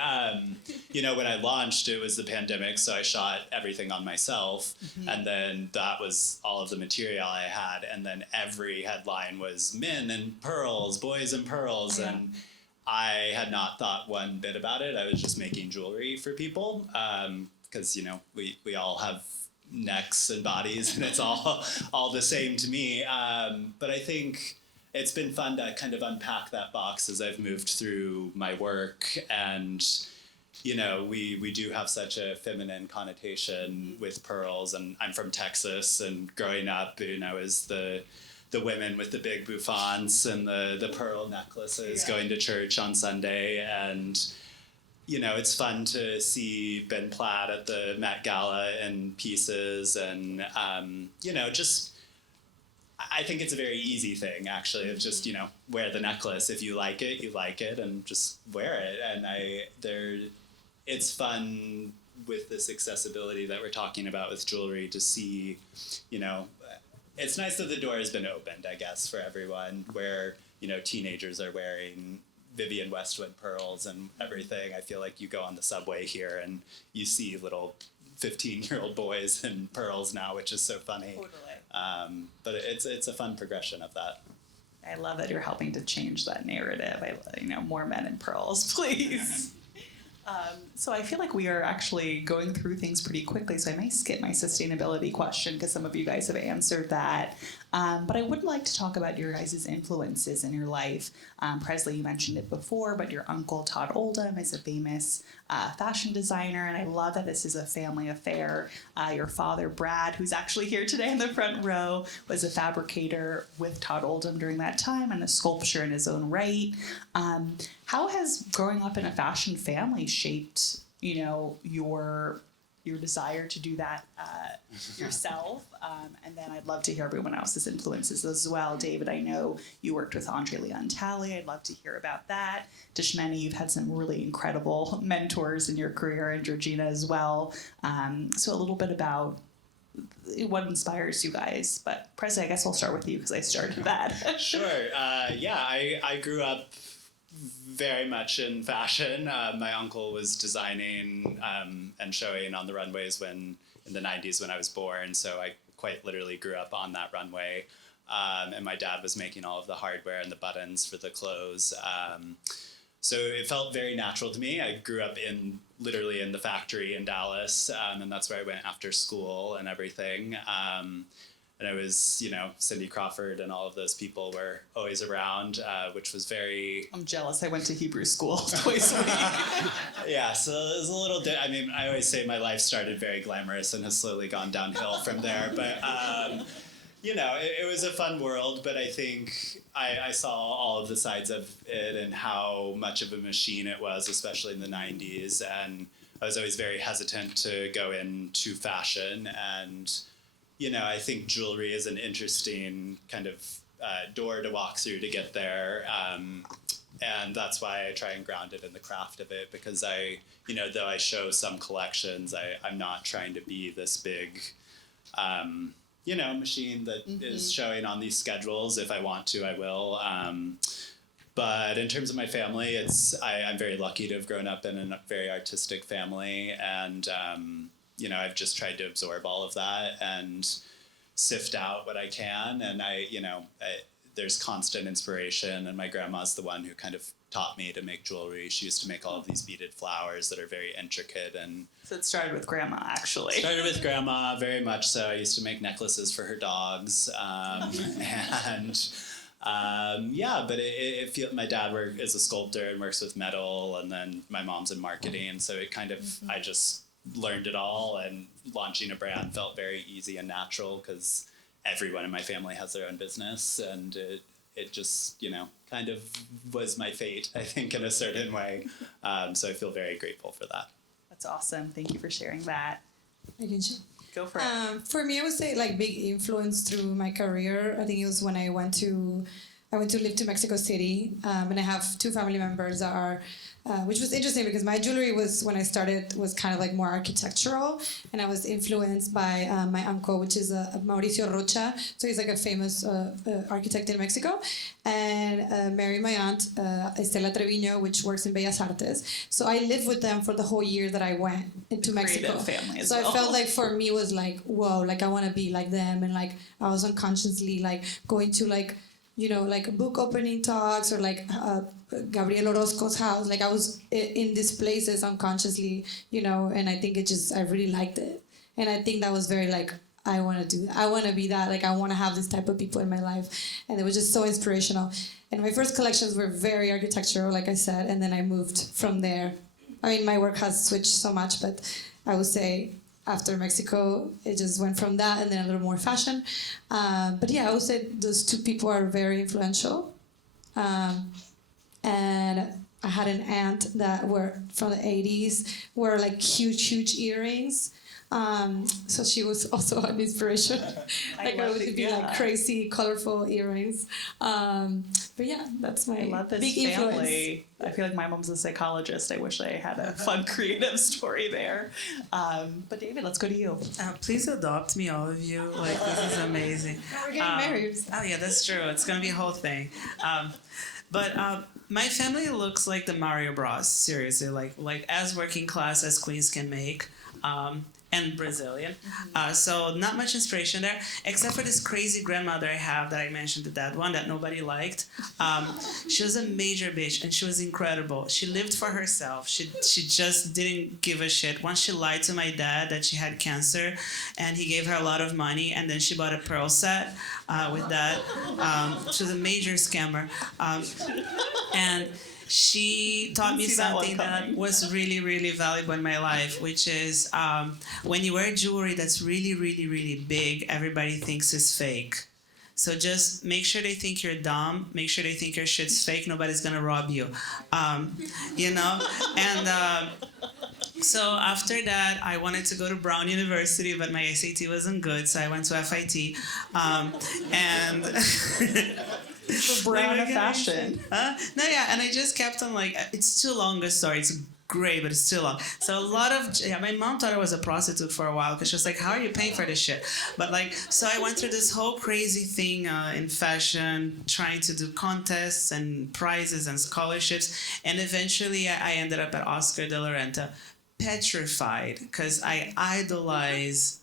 when I launched, it was the pandemic, so I shot everything on myself. Mm-hmm. And then that was all of the material I had. And then every headline was men and pearls, boys and pearls. Yeah. And I had not thought one bit about it. I was just making jewelry for people because, we all have necks and bodies and it's all the same to me. But I think it's been fun to kind of unpack that box as I've moved through my work. And, you know, we do have such a feminine connotation with pearls, and I'm from Texas, and growing up, you know, is the women with the big bouffants and the pearl necklaces going to church on Sunday. And, you know, it's fun to see Ben Platt at the Met Gala in pieces, and, you know, just, I think it's a very easy thing, actually, of just, you know, wear the necklace. If you like it, and just wear it. And it's fun with this accessibility that we're talking about with jewelry to see, you know, it's nice that the door has been opened, I guess, for everyone, where, you know, teenagers are wearing Vivienne Westwood pearls and everything. I feel like you go on the subway here and you see little 15-year-old boys in pearls now, which is so funny. Totally. But it's a fun progression of that. I love that you're helping to change that narrative. More men in pearls, please. So I feel like we are actually going through things pretty quickly, so I may skip my sustainability question because some of you guys have answered that. But I would like to talk about your guys' influences in your life. Presley, you mentioned it before, but your uncle Todd Oldham is a famous fashion designer, and I love that this is a family affair. Your father, Brad, who's actually here today in the front row, was a fabricator with Todd Oldham during that time and a sculptor in his own right. How has growing up in a fashion family shaped, you know, your desire to do that yourself? And then I'd love to hear everyone else's influences as well. David, I know you worked with Andre Leon Talley. I'd love to hear about that. Dishmani, you've had some really incredible mentors in your career, and Georgina as well. So a little bit about what inspires you guys. But Presley, I guess I'll start with you because I started that. Sure. I grew up very much in fashion. My uncle was designing and showing on the runways in the 90s when I was born, so I quite literally grew up on that runway. And my dad was making all of the hardware and the buttons for the clothes. So it felt very natural to me. I grew up literally in the factory in Dallas, and that's where I went after school and everything. And I was, you know, Cindy Crawford and all of those people were always around, which was very... I'm jealous. I went to Hebrew school twice a week. Yeah, so it was a little... I mean, I always say my life started very glamorous and has slowly gone downhill from there. But, you know, it was a fun world. But I think I saw all of the sides of it and how much of a machine it was, especially in the 90s. And I was always very hesitant to go into fashion. And... you know, I think jewelry is an interesting kind of door to walk through to get there. And that's why I try and ground it in the craft of it, because though I show some collections, I'm not trying to be this big, machine that is showing on these schedules. If I want to, I will. But in terms of my family, I'm very lucky to have grown up in a very artistic family, and I've just tried to absorb all of that and sift out what I can. And there's constant inspiration. And my grandma's the one who kind of taught me to make jewelry. She used to make all of these beaded flowers that are very intricate. And so it started with grandma, actually. Started with grandma, very much so. I used to make necklaces for her dogs. But my dad is a sculptor and works with metal. And then my mom's in marketing. So it kind of, I just learned it all, and launching a brand felt very easy and natural because everyone in my family has their own business, and it just kind of was my fate, I think, in a certain way. So I feel very grateful for that. That's awesome. Thank you for sharing that. I can share. Go for it. For me, I would say big influence through my career. I think it was when I went to live to Mexico City, and I have two family members that are, which was interesting because my jewelry when I started was kind of more architectural, and I was influenced by my uncle, which is Mauricio Rocha. So he's a famous architect in Mexico, and married my aunt, Estela Trevino, which works in Bellas Artes. So I lived with them for the whole year that I went into Mexico. Family as so well. I felt for me was whoa, I want to be like them, and I was unconsciously going to book opening talks or Gabriel Orozco's house. I was in these places unconsciously, and I think I really liked it. And I think that was very I want to do that. I want to be that. Like, I want to have this type of people in my life. And it was just so inspirational. And my first collections were very architectural, like I said, and then I moved from there. I mean, my work has switched so much, but I would say after Mexico, it just went from that and then a little more fashion. But yeah, I would say those two people are very influential. And I had an aunt that were from the 80s, wore like huge earrings. So she was also an inspiration. Like I would be like crazy, colorful earrings. But yeah, that's my I love this big family. I feel like my mom's a psychologist. I wish I had a fun, creative story there. But David, let's go to you. Please adopt me, all of you. Like, this is amazing. We're getting married. Oh yeah, that's true. It's gonna be a whole thing. But my family looks like the Mario Bros. Seriously, like as working class as queens can make. And Brazilian. So not much inspiration there, except for this crazy grandmother I have that I mentioned, that one that nobody liked. She was a major bitch, and she was incredible. She lived for herself. She just didn't give a shit. Once she lied to my dad that she had cancer, and he gave her a lot of money, and then she bought a pearl set with that. She was a major scammer. And she taught me something that was really, really valuable in my life, which is when you wear jewelry that's really, really, really big, everybody thinks it's fake. So just make sure they think you're dumb. Make sure they think your shit's fake. Nobody's gonna rob you, you know. And so after that, I wanted to go to Brown University, but my SAT wasn't good, so I went to FIT, and. Brown of fashion. No, yeah, and I just kept on like, it's too long a story. It's great, but it's too long. So a lot of, my mom thought I was a prostitute for a while because she was like, how are you paying for this shit? But like, so I went through this whole crazy thing in fashion, trying to do contests and prizes and scholarships. And eventually I ended up at Oscar de la Renta, petrified, because I idolize,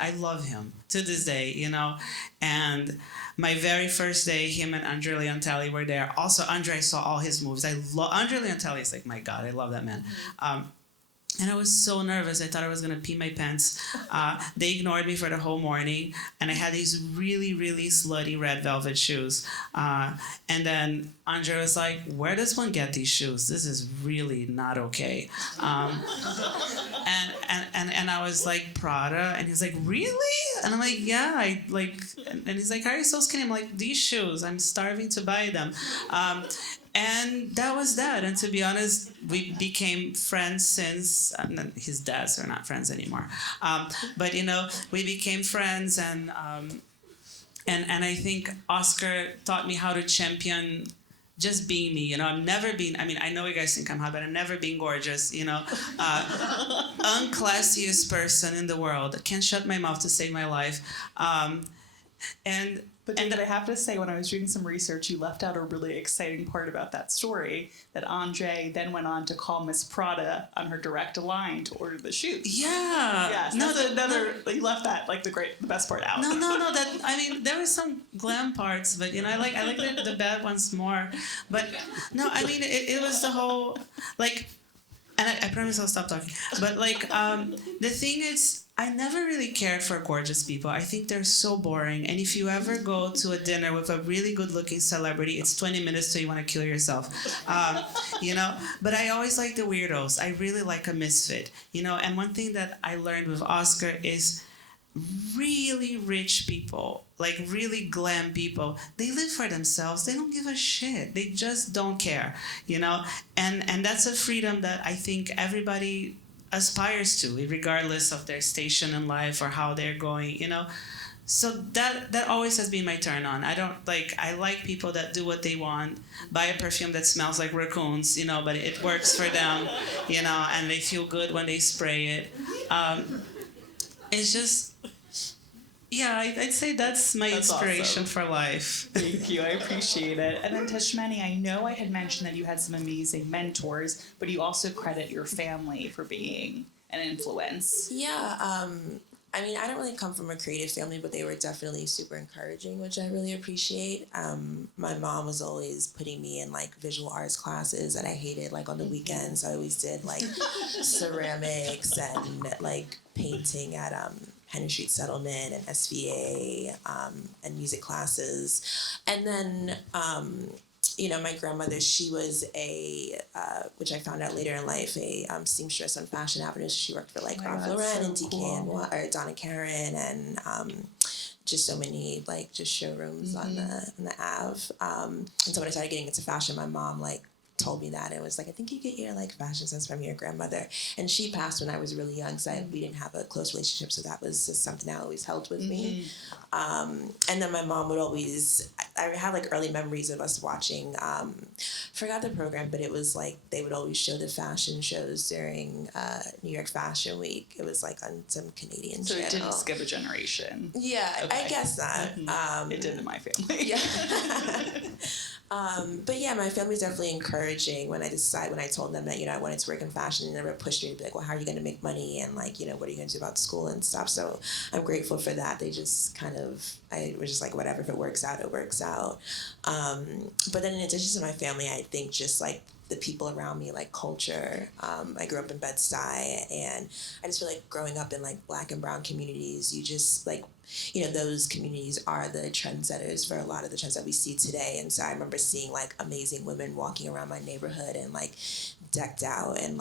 I love him to this day, you know. And my very first day, him and Andre Leontelli were there. Also, Andre, I saw all his moves. I love Andre Leontelli. Is like, my God, I love that man. And I was so nervous. I thought I was gonna pee my pants. They ignored me for the whole morning, and I had these really, really slutty red velvet shoes. And then Andre was like, "Where does one get these shoes? This is really not okay." And I was like, "Prada," and he's like, "Really?" And I'm like, "Yeah." And he's like, "How are you so skinny?" I'm like, "These shoes. I'm starving to buy them." And that was that. And to be honest, we became friends since. His dads are not friends anymore. But you know, we became friends, and I think Oscar taught me how to champion just being me. You know, I've never been. I mean, I know you guys think I'm hot, but I've never been gorgeous. You know, unclassiest person in the world. Can't shut my mouth to save my life. But David, I have to say, when I was doing some research, you left out a really exciting part about that story, that Andre then went on to call Miss Prada on her direct line to order the shoes. Yeah. Yes. No, you left that, like, the best part out. No. That, I mean, there were some glam parts, but you know, I like the bad ones more. But no, I mean, it was the whole, like, and I promise I'll stop talking. But like, the thing is, I never really cared for gorgeous people. I think they're so boring. And if you ever go to a dinner with a really good-looking celebrity, it's 20 minutes till you want to kill yourself. You know? But I always like the weirdos. I really like a misfit. You know? And one thing that I learned with Oscar is really rich people, like really glam people, they live for themselves. They don't give a shit. They just don't care. You know? And that's a freedom that I think everybody aspires to, regardless of their station in life or how they're going, you know. So that always has been my turn on. I like people that do what they want, buy a perfume that smells like raccoons, you know, but it works for them, you know, and they feel good when they spray it. It's just, yeah, I'd say that's my inspiration for life. Thank you, I appreciate it. And then Tashmeni, I know I had mentioned that you had some amazing mentors, but you also credit your family for being an influence. Yeah, I mean, I don't really come from a creative family, but they were definitely super encouraging, which I really appreciate. My mom was always putting me in like visual arts classes that I hated, like on the weekends. I always did like ceramics and like painting at Henry Street Settlement and SVA and music classes. And then, my grandmother, she was which I found out later in life, a seamstress on Fashion Avenue. So she worked for like Ralph Lauren and DK or Donna Karan and just so many just showrooms on the Ave. And so when I started getting into fashion, my mom told me that. It was I think you get your fashion sense from your grandmother. And she passed when I was really young, so we didn't have a close relationship, so that was just something that always held with me. And then my mom would always, I have early memories of us watching, forgot the program, but it was they would always show the fashion shows during New York Fashion Week. It was on some Canadian channel. So it didn't skip a generation. Yeah, okay. I guess not. It did in my family. Yeah. But yeah, my family's definitely encouraging when I told them that, I wanted to work in fashion, and they never pushed me to be like, well, how are you going to make money? And what are you going to do about school and stuff? So I'm grateful for that. They just I was just whatever, if it works out, it works out. But then in addition to my family, I think just the people around me, culture. I grew up in Bed-Stuy, and I just feel growing up in Black and brown communities, you just those communities are the trendsetters for a lot of the trends that we see today. And so I remember seeing amazing women walking around my neighborhood and decked out and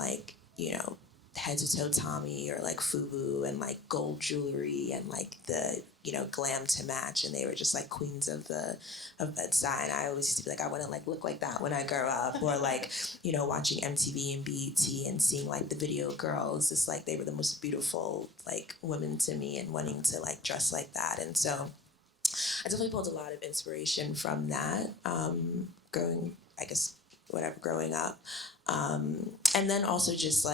head to toe Tommy or FUBU and gold jewelry and the glam to match, and they were just queens of Bed-Stuy. And I always used to be I want to look like that when I grow up, or watching MTV and BET and seeing the video girls, just they were the most beautiful women to me, and wanting to dress like that. And so I definitely pulled a lot of inspiration from that, growing up. And then also just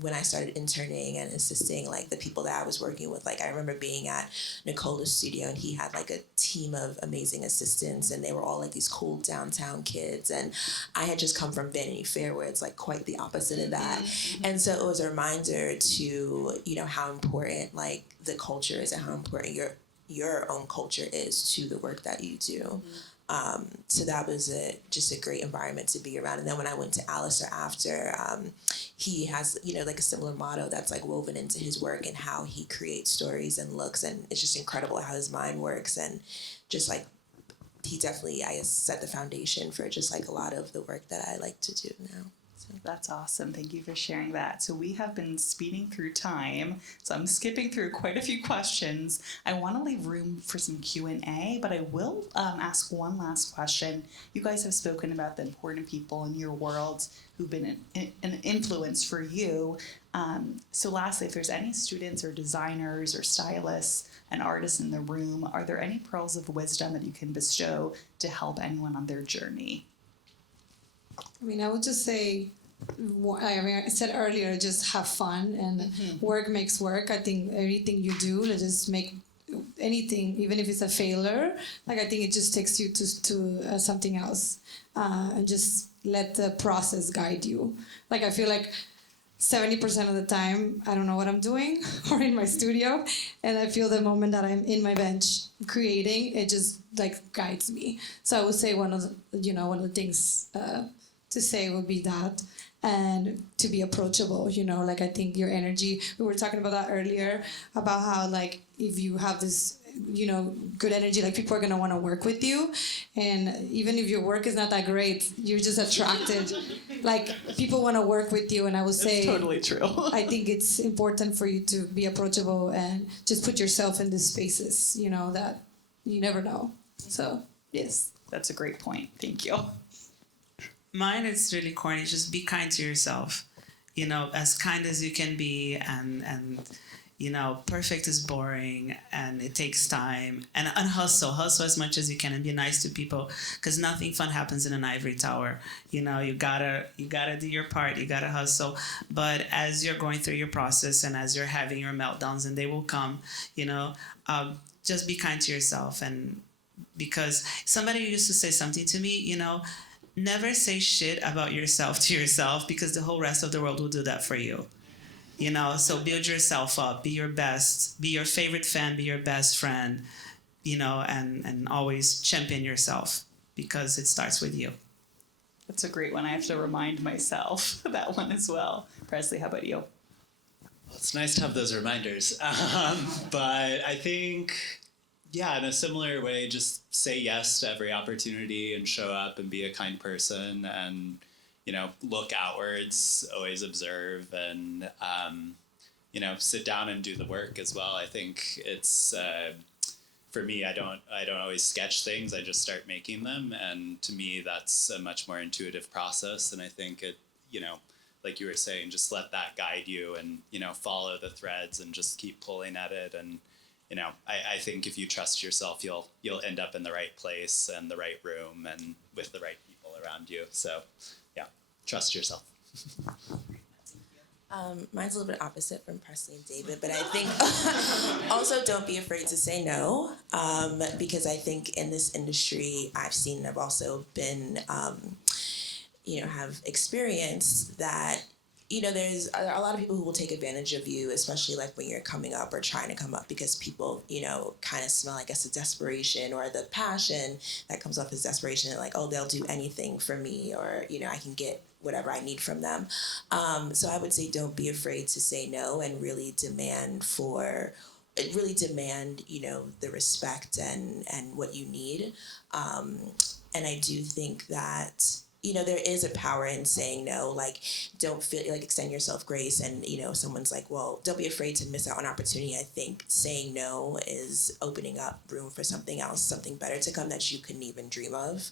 when I started interning and assisting the people that I was working with, I remember being at Nicola's studio, and he had a team of amazing assistants, and they were all these cool downtown kids, and I had just come from Vanity Fair, where it's quite the opposite of that. And so it was a reminder to how important the culture is, and how important your own culture is to the work that you do. So that was just a great environment to be around. And then when I went to Alistair after, he has, a similar motto that's woven into his work, and how he creates stories and looks. And it's just incredible how his mind works. And just he definitely, I guess, set the foundation for just a lot of the work that I like to do now. That's awesome. Thank you for sharing that. So we have been speeding through time, so I'm skipping through quite a few questions. I want to leave room for some Q&A, but I will ask one last question. You guys have spoken about the important people in your world who've been an influence for you. So lastly, if there's any students or designers or stylists and artists in the room, are there any pearls of wisdom that you can bestow to help anyone on their journey? I would just say, I said earlier, just have fun, and work makes work. I think everything you do, just make anything, even if it's a failure, I think it just takes you to something else, and just let the process guide you. I feel 70% of the time, I don't know what I'm doing, or in my studio, and I feel the moment that I'm in my bench creating, it just guides me. So I would say one of the things to say would be that, and to be approachable. I think your energy. We were talking about that earlier, about how if you have this good energy, people are gonna want to work with you, and even if your work is not that great, you're just attracted. People want to work with you, and I would say it's totally true. I think it's important for you to be approachable and just put yourself in these spaces, that you never know. So yes, that's a great point. Thank you. Mine is really corny. Just be kind to yourself. As kind as you can be, and perfect is boring, and it takes time, and hustle as much as you can, and be nice to people, because nothing fun happens in an ivory tower. You gotta do your part, you gotta hustle. But as you're going through your process, and as you're having your meltdowns, and they will come, just be kind to yourself. And because somebody used to say something to me, never say shit about yourself to yourself, because the whole rest of the world will do that for you. So build yourself up, be your best, be your favorite fan, be your best friend, and always champion yourself, because it starts with you. That's a great one. I have to remind myself that one as well. Presley, how about you? It's nice to have those reminders. But I think, yeah, in a similar way, just say yes to every opportunity and show up and be a kind person and, look outwards, always observe and, sit down and do the work as well. I think it's, for me, I don't always sketch things. I just start making them. And to me, that's a much more intuitive process. And I think it, like you were saying, just let that guide you and, follow the threads and just keep pulling at it. And, I think if you trust yourself, you'll end up in the right place and the right room and with the right people around you. So, yeah, trust yourself. Mine's a little bit opposite from Presley and David, but I think also don't be afraid to say no, because I think in this industry I've also been, have experienced that, there's a lot of people who will take advantage of you, especially like when you're coming up or trying to come up, because people, kind of smell, I guess, the desperation or the passion that comes off as desperation and like, oh, they'll do anything for me or, I can get whatever I need from them. So I would say don't be afraid to say no and really demand, the respect and what you need. And I do think that, there is a power in saying no. Like, don't feel like extend yourself grace. And, someone's like, well, don't be afraid to miss out on opportunity. I think saying no is opening up room for something else, something better to come that you couldn't even dream of.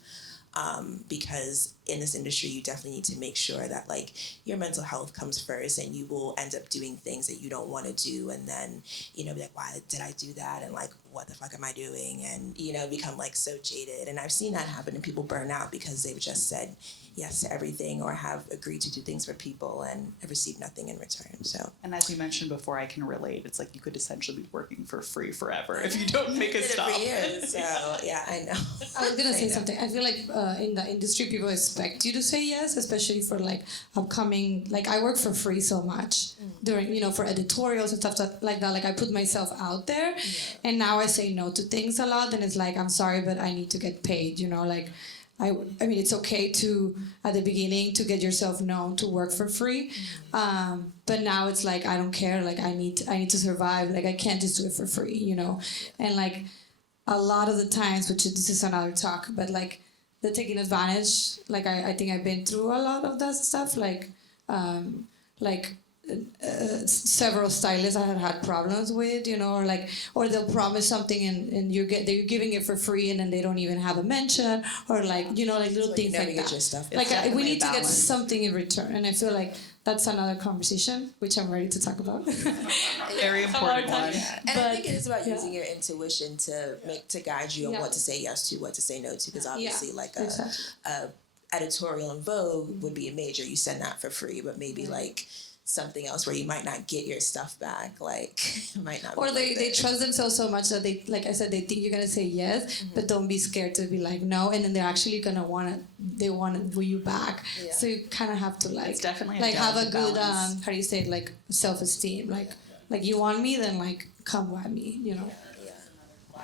Because in this industry, you definitely need to make sure that like your mental health comes first, and you will end up doing things that you don't want to do, and then be like, why did I do that, and like what the fuck am I doing, and become like so jaded. And I've seen that happen, and people burn out because they've just said yes to everything or have agreed to do things for people and have received nothing in return. So, and as you mentioned before, I can relate. It's like you could essentially be working for free forever if you don't make it stop. For years, so yeah, I know. I was gonna say something. I feel like in the industry, people expect you to say yes, especially for like upcoming. Like I work for free so much during, for editorials and stuff like that. Like I put myself out there, and now I say no to things a lot. And it's like, I'm sorry, but I need to get paid. Like. I mean, it's okay to, at the beginning, to get yourself known to work for free. But now it's like, I don't care. Like, I need to survive. Like, I can't just do it for free, And, like, a lot of the times, which this is another talk, but, like, the taking advantage, like, I think I've been through a lot of that stuff. Several stylists I had problems with, or they'll promise something and they're giving it for free and then they don't even have a mention, or like little things like that. Your stuff. Like we need to get something in return, and I feel like that's another conversation which I'm ready to talk about. Very important one. Yeah. And I think it is about using your intuition to guide you on what to say yes to, what to say no to, because obviously a editorial in Vogue would be a major. You send that for free, but maybe like something else where you might not get your stuff back, like might not. Or they trust themselves so much that they, like I said, they think you're gonna say yes, but don't be scared to be like no, and then they're actually gonna wanna woo you back. Yeah. So you kind of have to like, it's definitely like have a good how do you say it, like self-esteem, like you want me, then like come at me,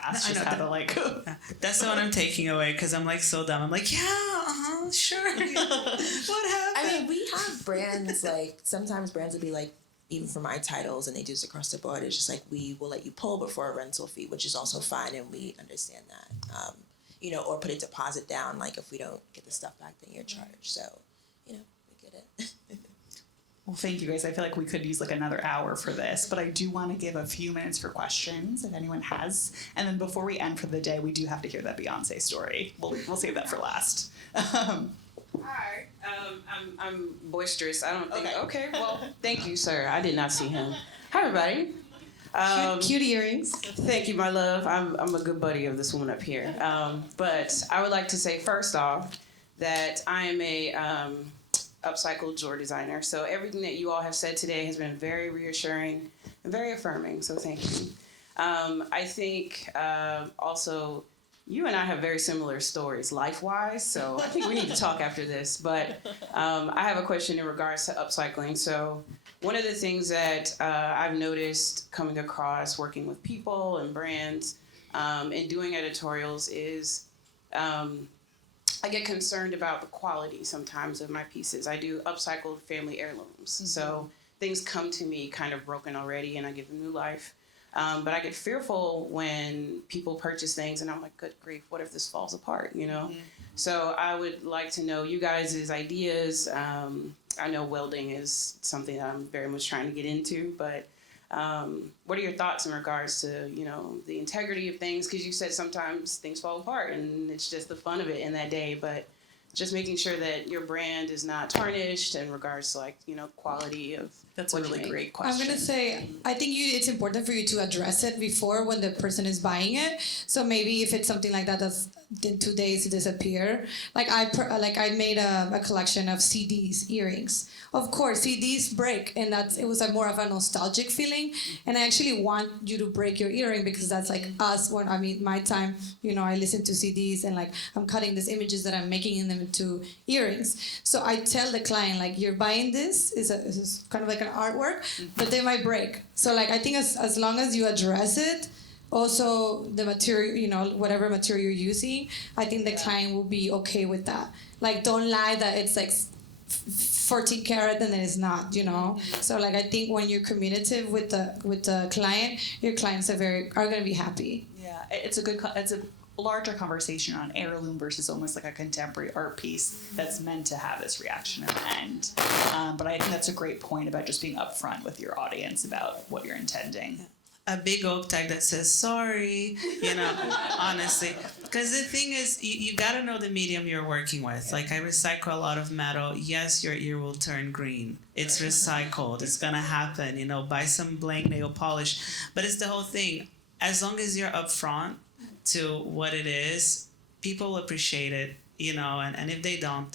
That's just how to like. That's the one I'm taking away because I'm like so dumb. I'm like, yeah, sure. What happened? I mean, we have brands like sometimes brands will be like, even for my titles, and they do this across the board. It's just like we will let you pull before a rental fee, which is also fine, and we understand that. Or put a deposit down. Like if we don't get the stuff back, then you're charged. So, we get it. Well, thank you guys. I feel like we could use like another hour for this, but I do want to give a few minutes for questions if anyone has. And then before we end for the day, we do have to hear that Beyonce story. We'll save that for last. Hi, I'm boisterous. I don't think. Okay, well, thank you, sir. I did not see him. Hi, everybody. Cute earrings. Thank you, my love. I'm a good buddy of this woman up here. But I would like to say first off that I am a upcycled jewelry designer. So everything that you all have said today has been very reassuring and very affirming. So thank you. I think also you and I have very similar stories life-wise. So I think we need to talk after this. But I have a question in regards to upcycling. So one of the things that I've noticed coming across working with people and brands and doing editorials is I get concerned about the quality sometimes of my pieces. I do upcycled family heirlooms. Mm-hmm. So things come to me kind of broken already, and I give them new life. But I get fearful when people purchase things, and I'm like, good grief, what if this falls apart, you know? Mm-hmm. So I would like to know you guys' ideas. I know welding is something that I'm very much trying to get into, but what are your thoughts in regards to, you know, the integrity of things? Because you said sometimes things fall apart, and it's just the fun of it in that day, but just making sure that your brand is not tarnished in regards to, like, you know, quality of. That's a really great question. I'm gonna say, I think it's important for you to address it before when the person is buying it. So maybe if it's something like that that's in 2 days to disappear. Like I made a collection of CDs, earrings. Of course, CDs break, and it was a more of a nostalgic feeling. And I actually want you to break your earring because that's like us. When my time, you know, I listen to CDs and like I'm cutting these images that I'm making them into earrings. So I tell the client, like, you're buying this is kind of like an artwork, but they might break. So like I think as long as you address it, also the material, you know, whatever material you're using, I think the client will be okay with that. Like, don't lie that it's like 14 karat and then it's not, you know. So like I think when you're communicative with the client, your clients are going to be happy. Yeah, it's a larger conversation on heirloom versus almost like a contemporary art piece that's meant to have this reaction at the end. But I think that's a great point about just being upfront with your audience about what you're intending. A big oak tag that says sorry, you know, honestly. Because the thing is, you got to know the medium you're working with. Like, I recycle a lot of metal. Yes, your ear will turn green. It's recycled. It's going to happen. You know, buy some blank nail polish. But it's the whole thing. As long as you're upfront to what it is, people appreciate it, you know, and if they don't,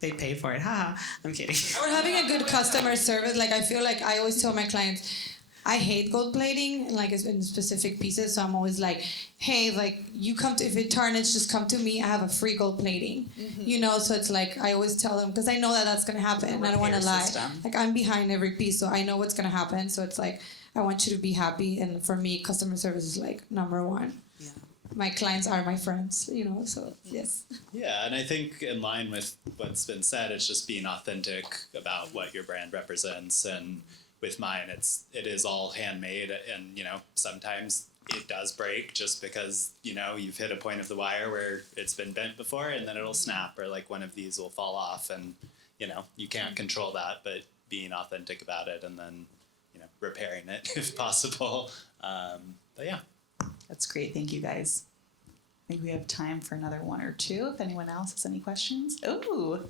they pay for it. Haha, I'm kidding. Or having a good customer service. Like, I feel like I always tell my clients, I hate gold plating, like in specific pieces. So I'm always like, hey, like you come to, if it tarnished, just come to me. I have a free gold plating, you know. So it's like I always tell them because I know that that's gonna happen, and I don't want to lie. Like I'm behind every piece, so I know what's gonna happen. So it's like I want you to be happy, and for me, customer service is like number one. Yeah. My clients are my friends, you know. So yes. Yeah, and I think in line with what's been said, it's just being authentic about what your brand represents. And with mine, it is all handmade, and you know, sometimes it does break just because, you know, you've hit a point of the wire where it's been bent before, and then it'll snap, or like one of these will fall off, and you know, you can't control that, but being authentic about it and then, you know, repairing it if possible. But yeah, that's great. Thank you, guys. I think we have time for another one or two. If anyone else has any questions. Oh,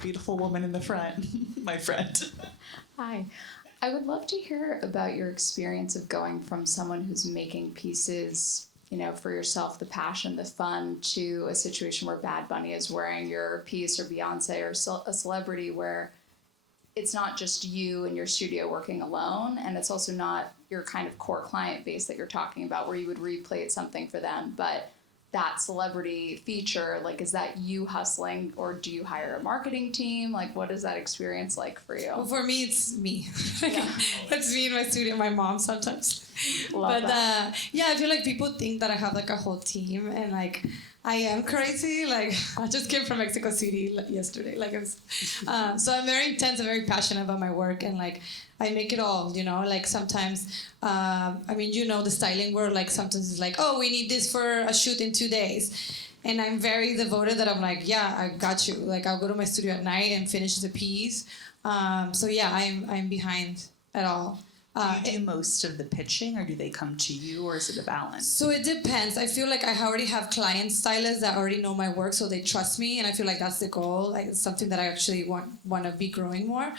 beautiful woman in the front, my friend. Hi. I would love to hear about your experience of going from someone who's making pieces, you know, for yourself, the passion, the fun, to a situation where Bad Bunny is wearing your piece, or Beyonce, or a celebrity, where it's not just you in your studio working alone, and it's also not your kind of core client base that you're talking about, where you would replay something for them, but that celebrity feature, like, is that you hustling, or do you hire a marketing team? Like, what is that experience like for you? Well, for me, it's me. It's me in my studio, my mom sometimes. Love that. Yeah, I feel like people think that I have like a whole team, and like I am crazy. Like I just came from Mexico City yesterday. Like it was, so I'm very intense and very passionate about my work, and like I make it all, you know. Like sometimes, I mean, you know, the styling world. Like sometimes it's like, oh, we need this for a shoot in 2 days, and I'm very devoted that I'm like, yeah, I got you. Like I'll go to my studio at night and finish the piece. So yeah, I'm behind at all. Do you do most of the pitching, or do they come to you, or is it a balance? So it depends. I feel like I already have client stylists that already know my work, so they trust me, and I feel like that's the goal. Like it's something that I actually want to be growing more.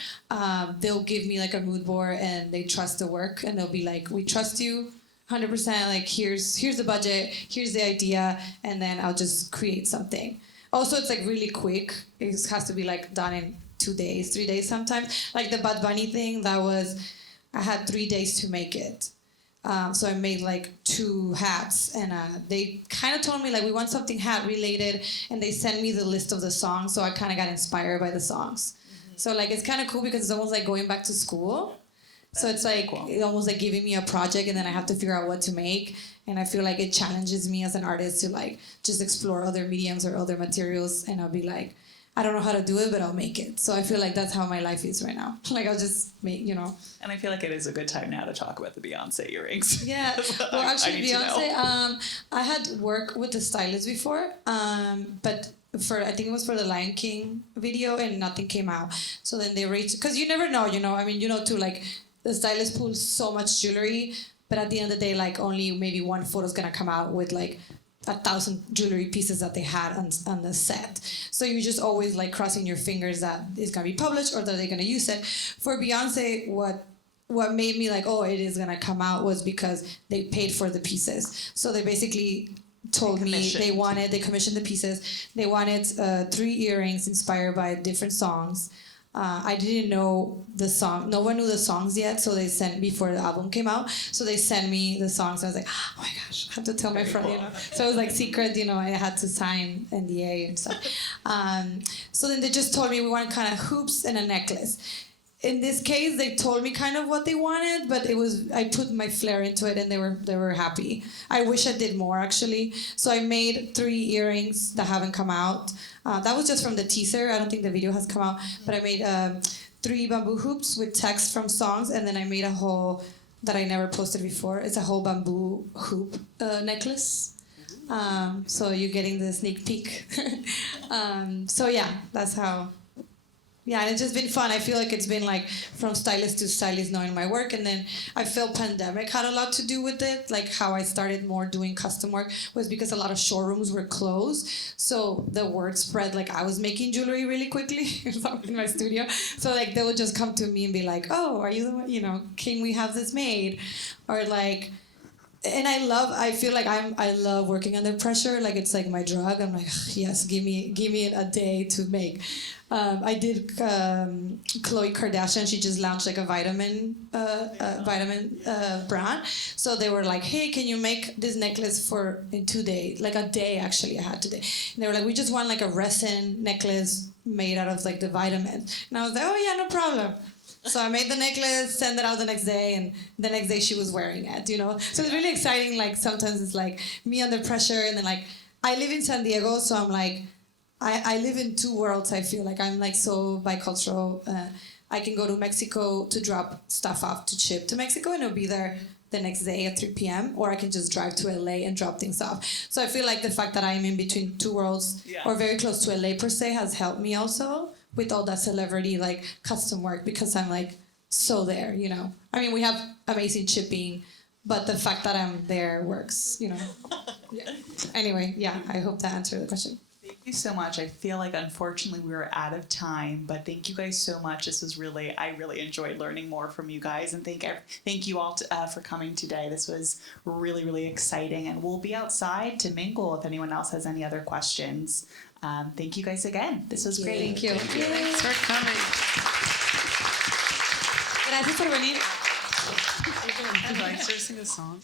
They'll give me like a mood board, and they trust the work, and they'll be like, "We trust you, 100%. Like here's the budget, here's the idea, and then I'll just create something." Also, it's like really quick. It has to be like done in 2 days, 3 days sometimes. Like the Bad Bunny thing, I had 3 days to make it. So I made like 2 hats, and they kind of told me like, we want something hat related, and they sent me the list of the songs, so I kind of got inspired by the songs. Mm-hmm. So like it's kind of cool because it's almost like going back to school. So it's like it's almost like giving me a project, and then I have to figure out what to make, and I feel like it challenges me as an artist to like just explore other mediums or other materials, and I'll be like, I don't know how to do it, but I'll make it. So I feel like that's how my life is right now. Like I'll just make, you know. And I feel like it is a good time now to talk about the Beyonce earrings. Yeah. Well, actually, need to Beyonce, I had worked with the stylist before, but I think it was for the Lion King video, and nothing came out. So then they reached, because you never know, you know. I mean, you know, too, like the stylist pulls so much jewelry, but at the end of the day, like only maybe one photo is gonna come out with like 1,000 jewelry pieces that they had on the set. So you're just always like crossing your fingers that it's gonna be published or that they're gonna use it. For Beyonce, what made me like, oh, it is gonna come out was because they paid for the pieces. So they basically told me they commissioned the pieces. They wanted 3 earrings inspired by different songs. I didn't know the song. No one knew the songs yet, so they sent before the album came out. So they sent me the songs. I was like, oh my gosh, I have to tell my friend, you know. So it was like secret, you know. I had to sign NDA and stuff. So then they just told me we want kind of hoops and a necklace. In this case, they told me kind of what they wanted, but I put my flair into it, and they were happy. I wish I did more actually. So I made 3 earrings that haven't come out. That was just from the teaser. I don't think the video has come out, but I made 3 bamboo hoops with text from songs, and then I made a whole that I never posted before. It's a whole bamboo hoop necklace. So you're getting the sneak peek. So yeah, that's how. Yeah, and it's just been fun. I feel like it's been like from stylist to stylist knowing my work, and then I feel pandemic had a lot to do with it. Like how I started more doing custom work was because a lot of showrooms were closed. So the word spread like I was making jewelry really quickly in my studio. So like they would just come to me and be like, "Oh, are you the one? You know, can we have this made?" Or like. And I feel like I love working under pressure. Like it's like my drug. I'm like, yes, give me a day to make. I did Khloe Kardashian. She just launched like a vitamin brand. So they were like, hey, can you make this necklace in 2 days? Like a day actually I had today. And they were like, we just want like a resin necklace made out of like the vitamins. And I was like, oh yeah, no problem. So I made the necklace, sent it out the next day, and the next day she was wearing it, you know? So it's really exciting. Like sometimes it's like me under pressure, and then like I live in San Diego, so I'm like, I live in 2 worlds. I feel like I'm like so bicultural. I can go to Mexico to drop stuff off to ship to Mexico, and it'll be there the next day at 3 p.m. Or I can just drive to LA and drop things off. So I feel like the fact that I'm in between 2 worlds, or very close to LA per se, has helped me also with all that celebrity like custom work, because I'm like so there, you know. I mean, we have amazing shipping, but the fact that I'm there works, you know. Yeah. Anyway, yeah, I hope that answered the question. Thank you so much. I feel like unfortunately we were out of time, but thank you guys so much. This was I really enjoyed learning more from you guys, and thank you all for coming today. This was really, really exciting, and we'll be outside to mingle if anyone else has any other questions. Thank you guys again. This was great. Thank you. Thanks for coming. Gracias por venir. I'd like to sing a song.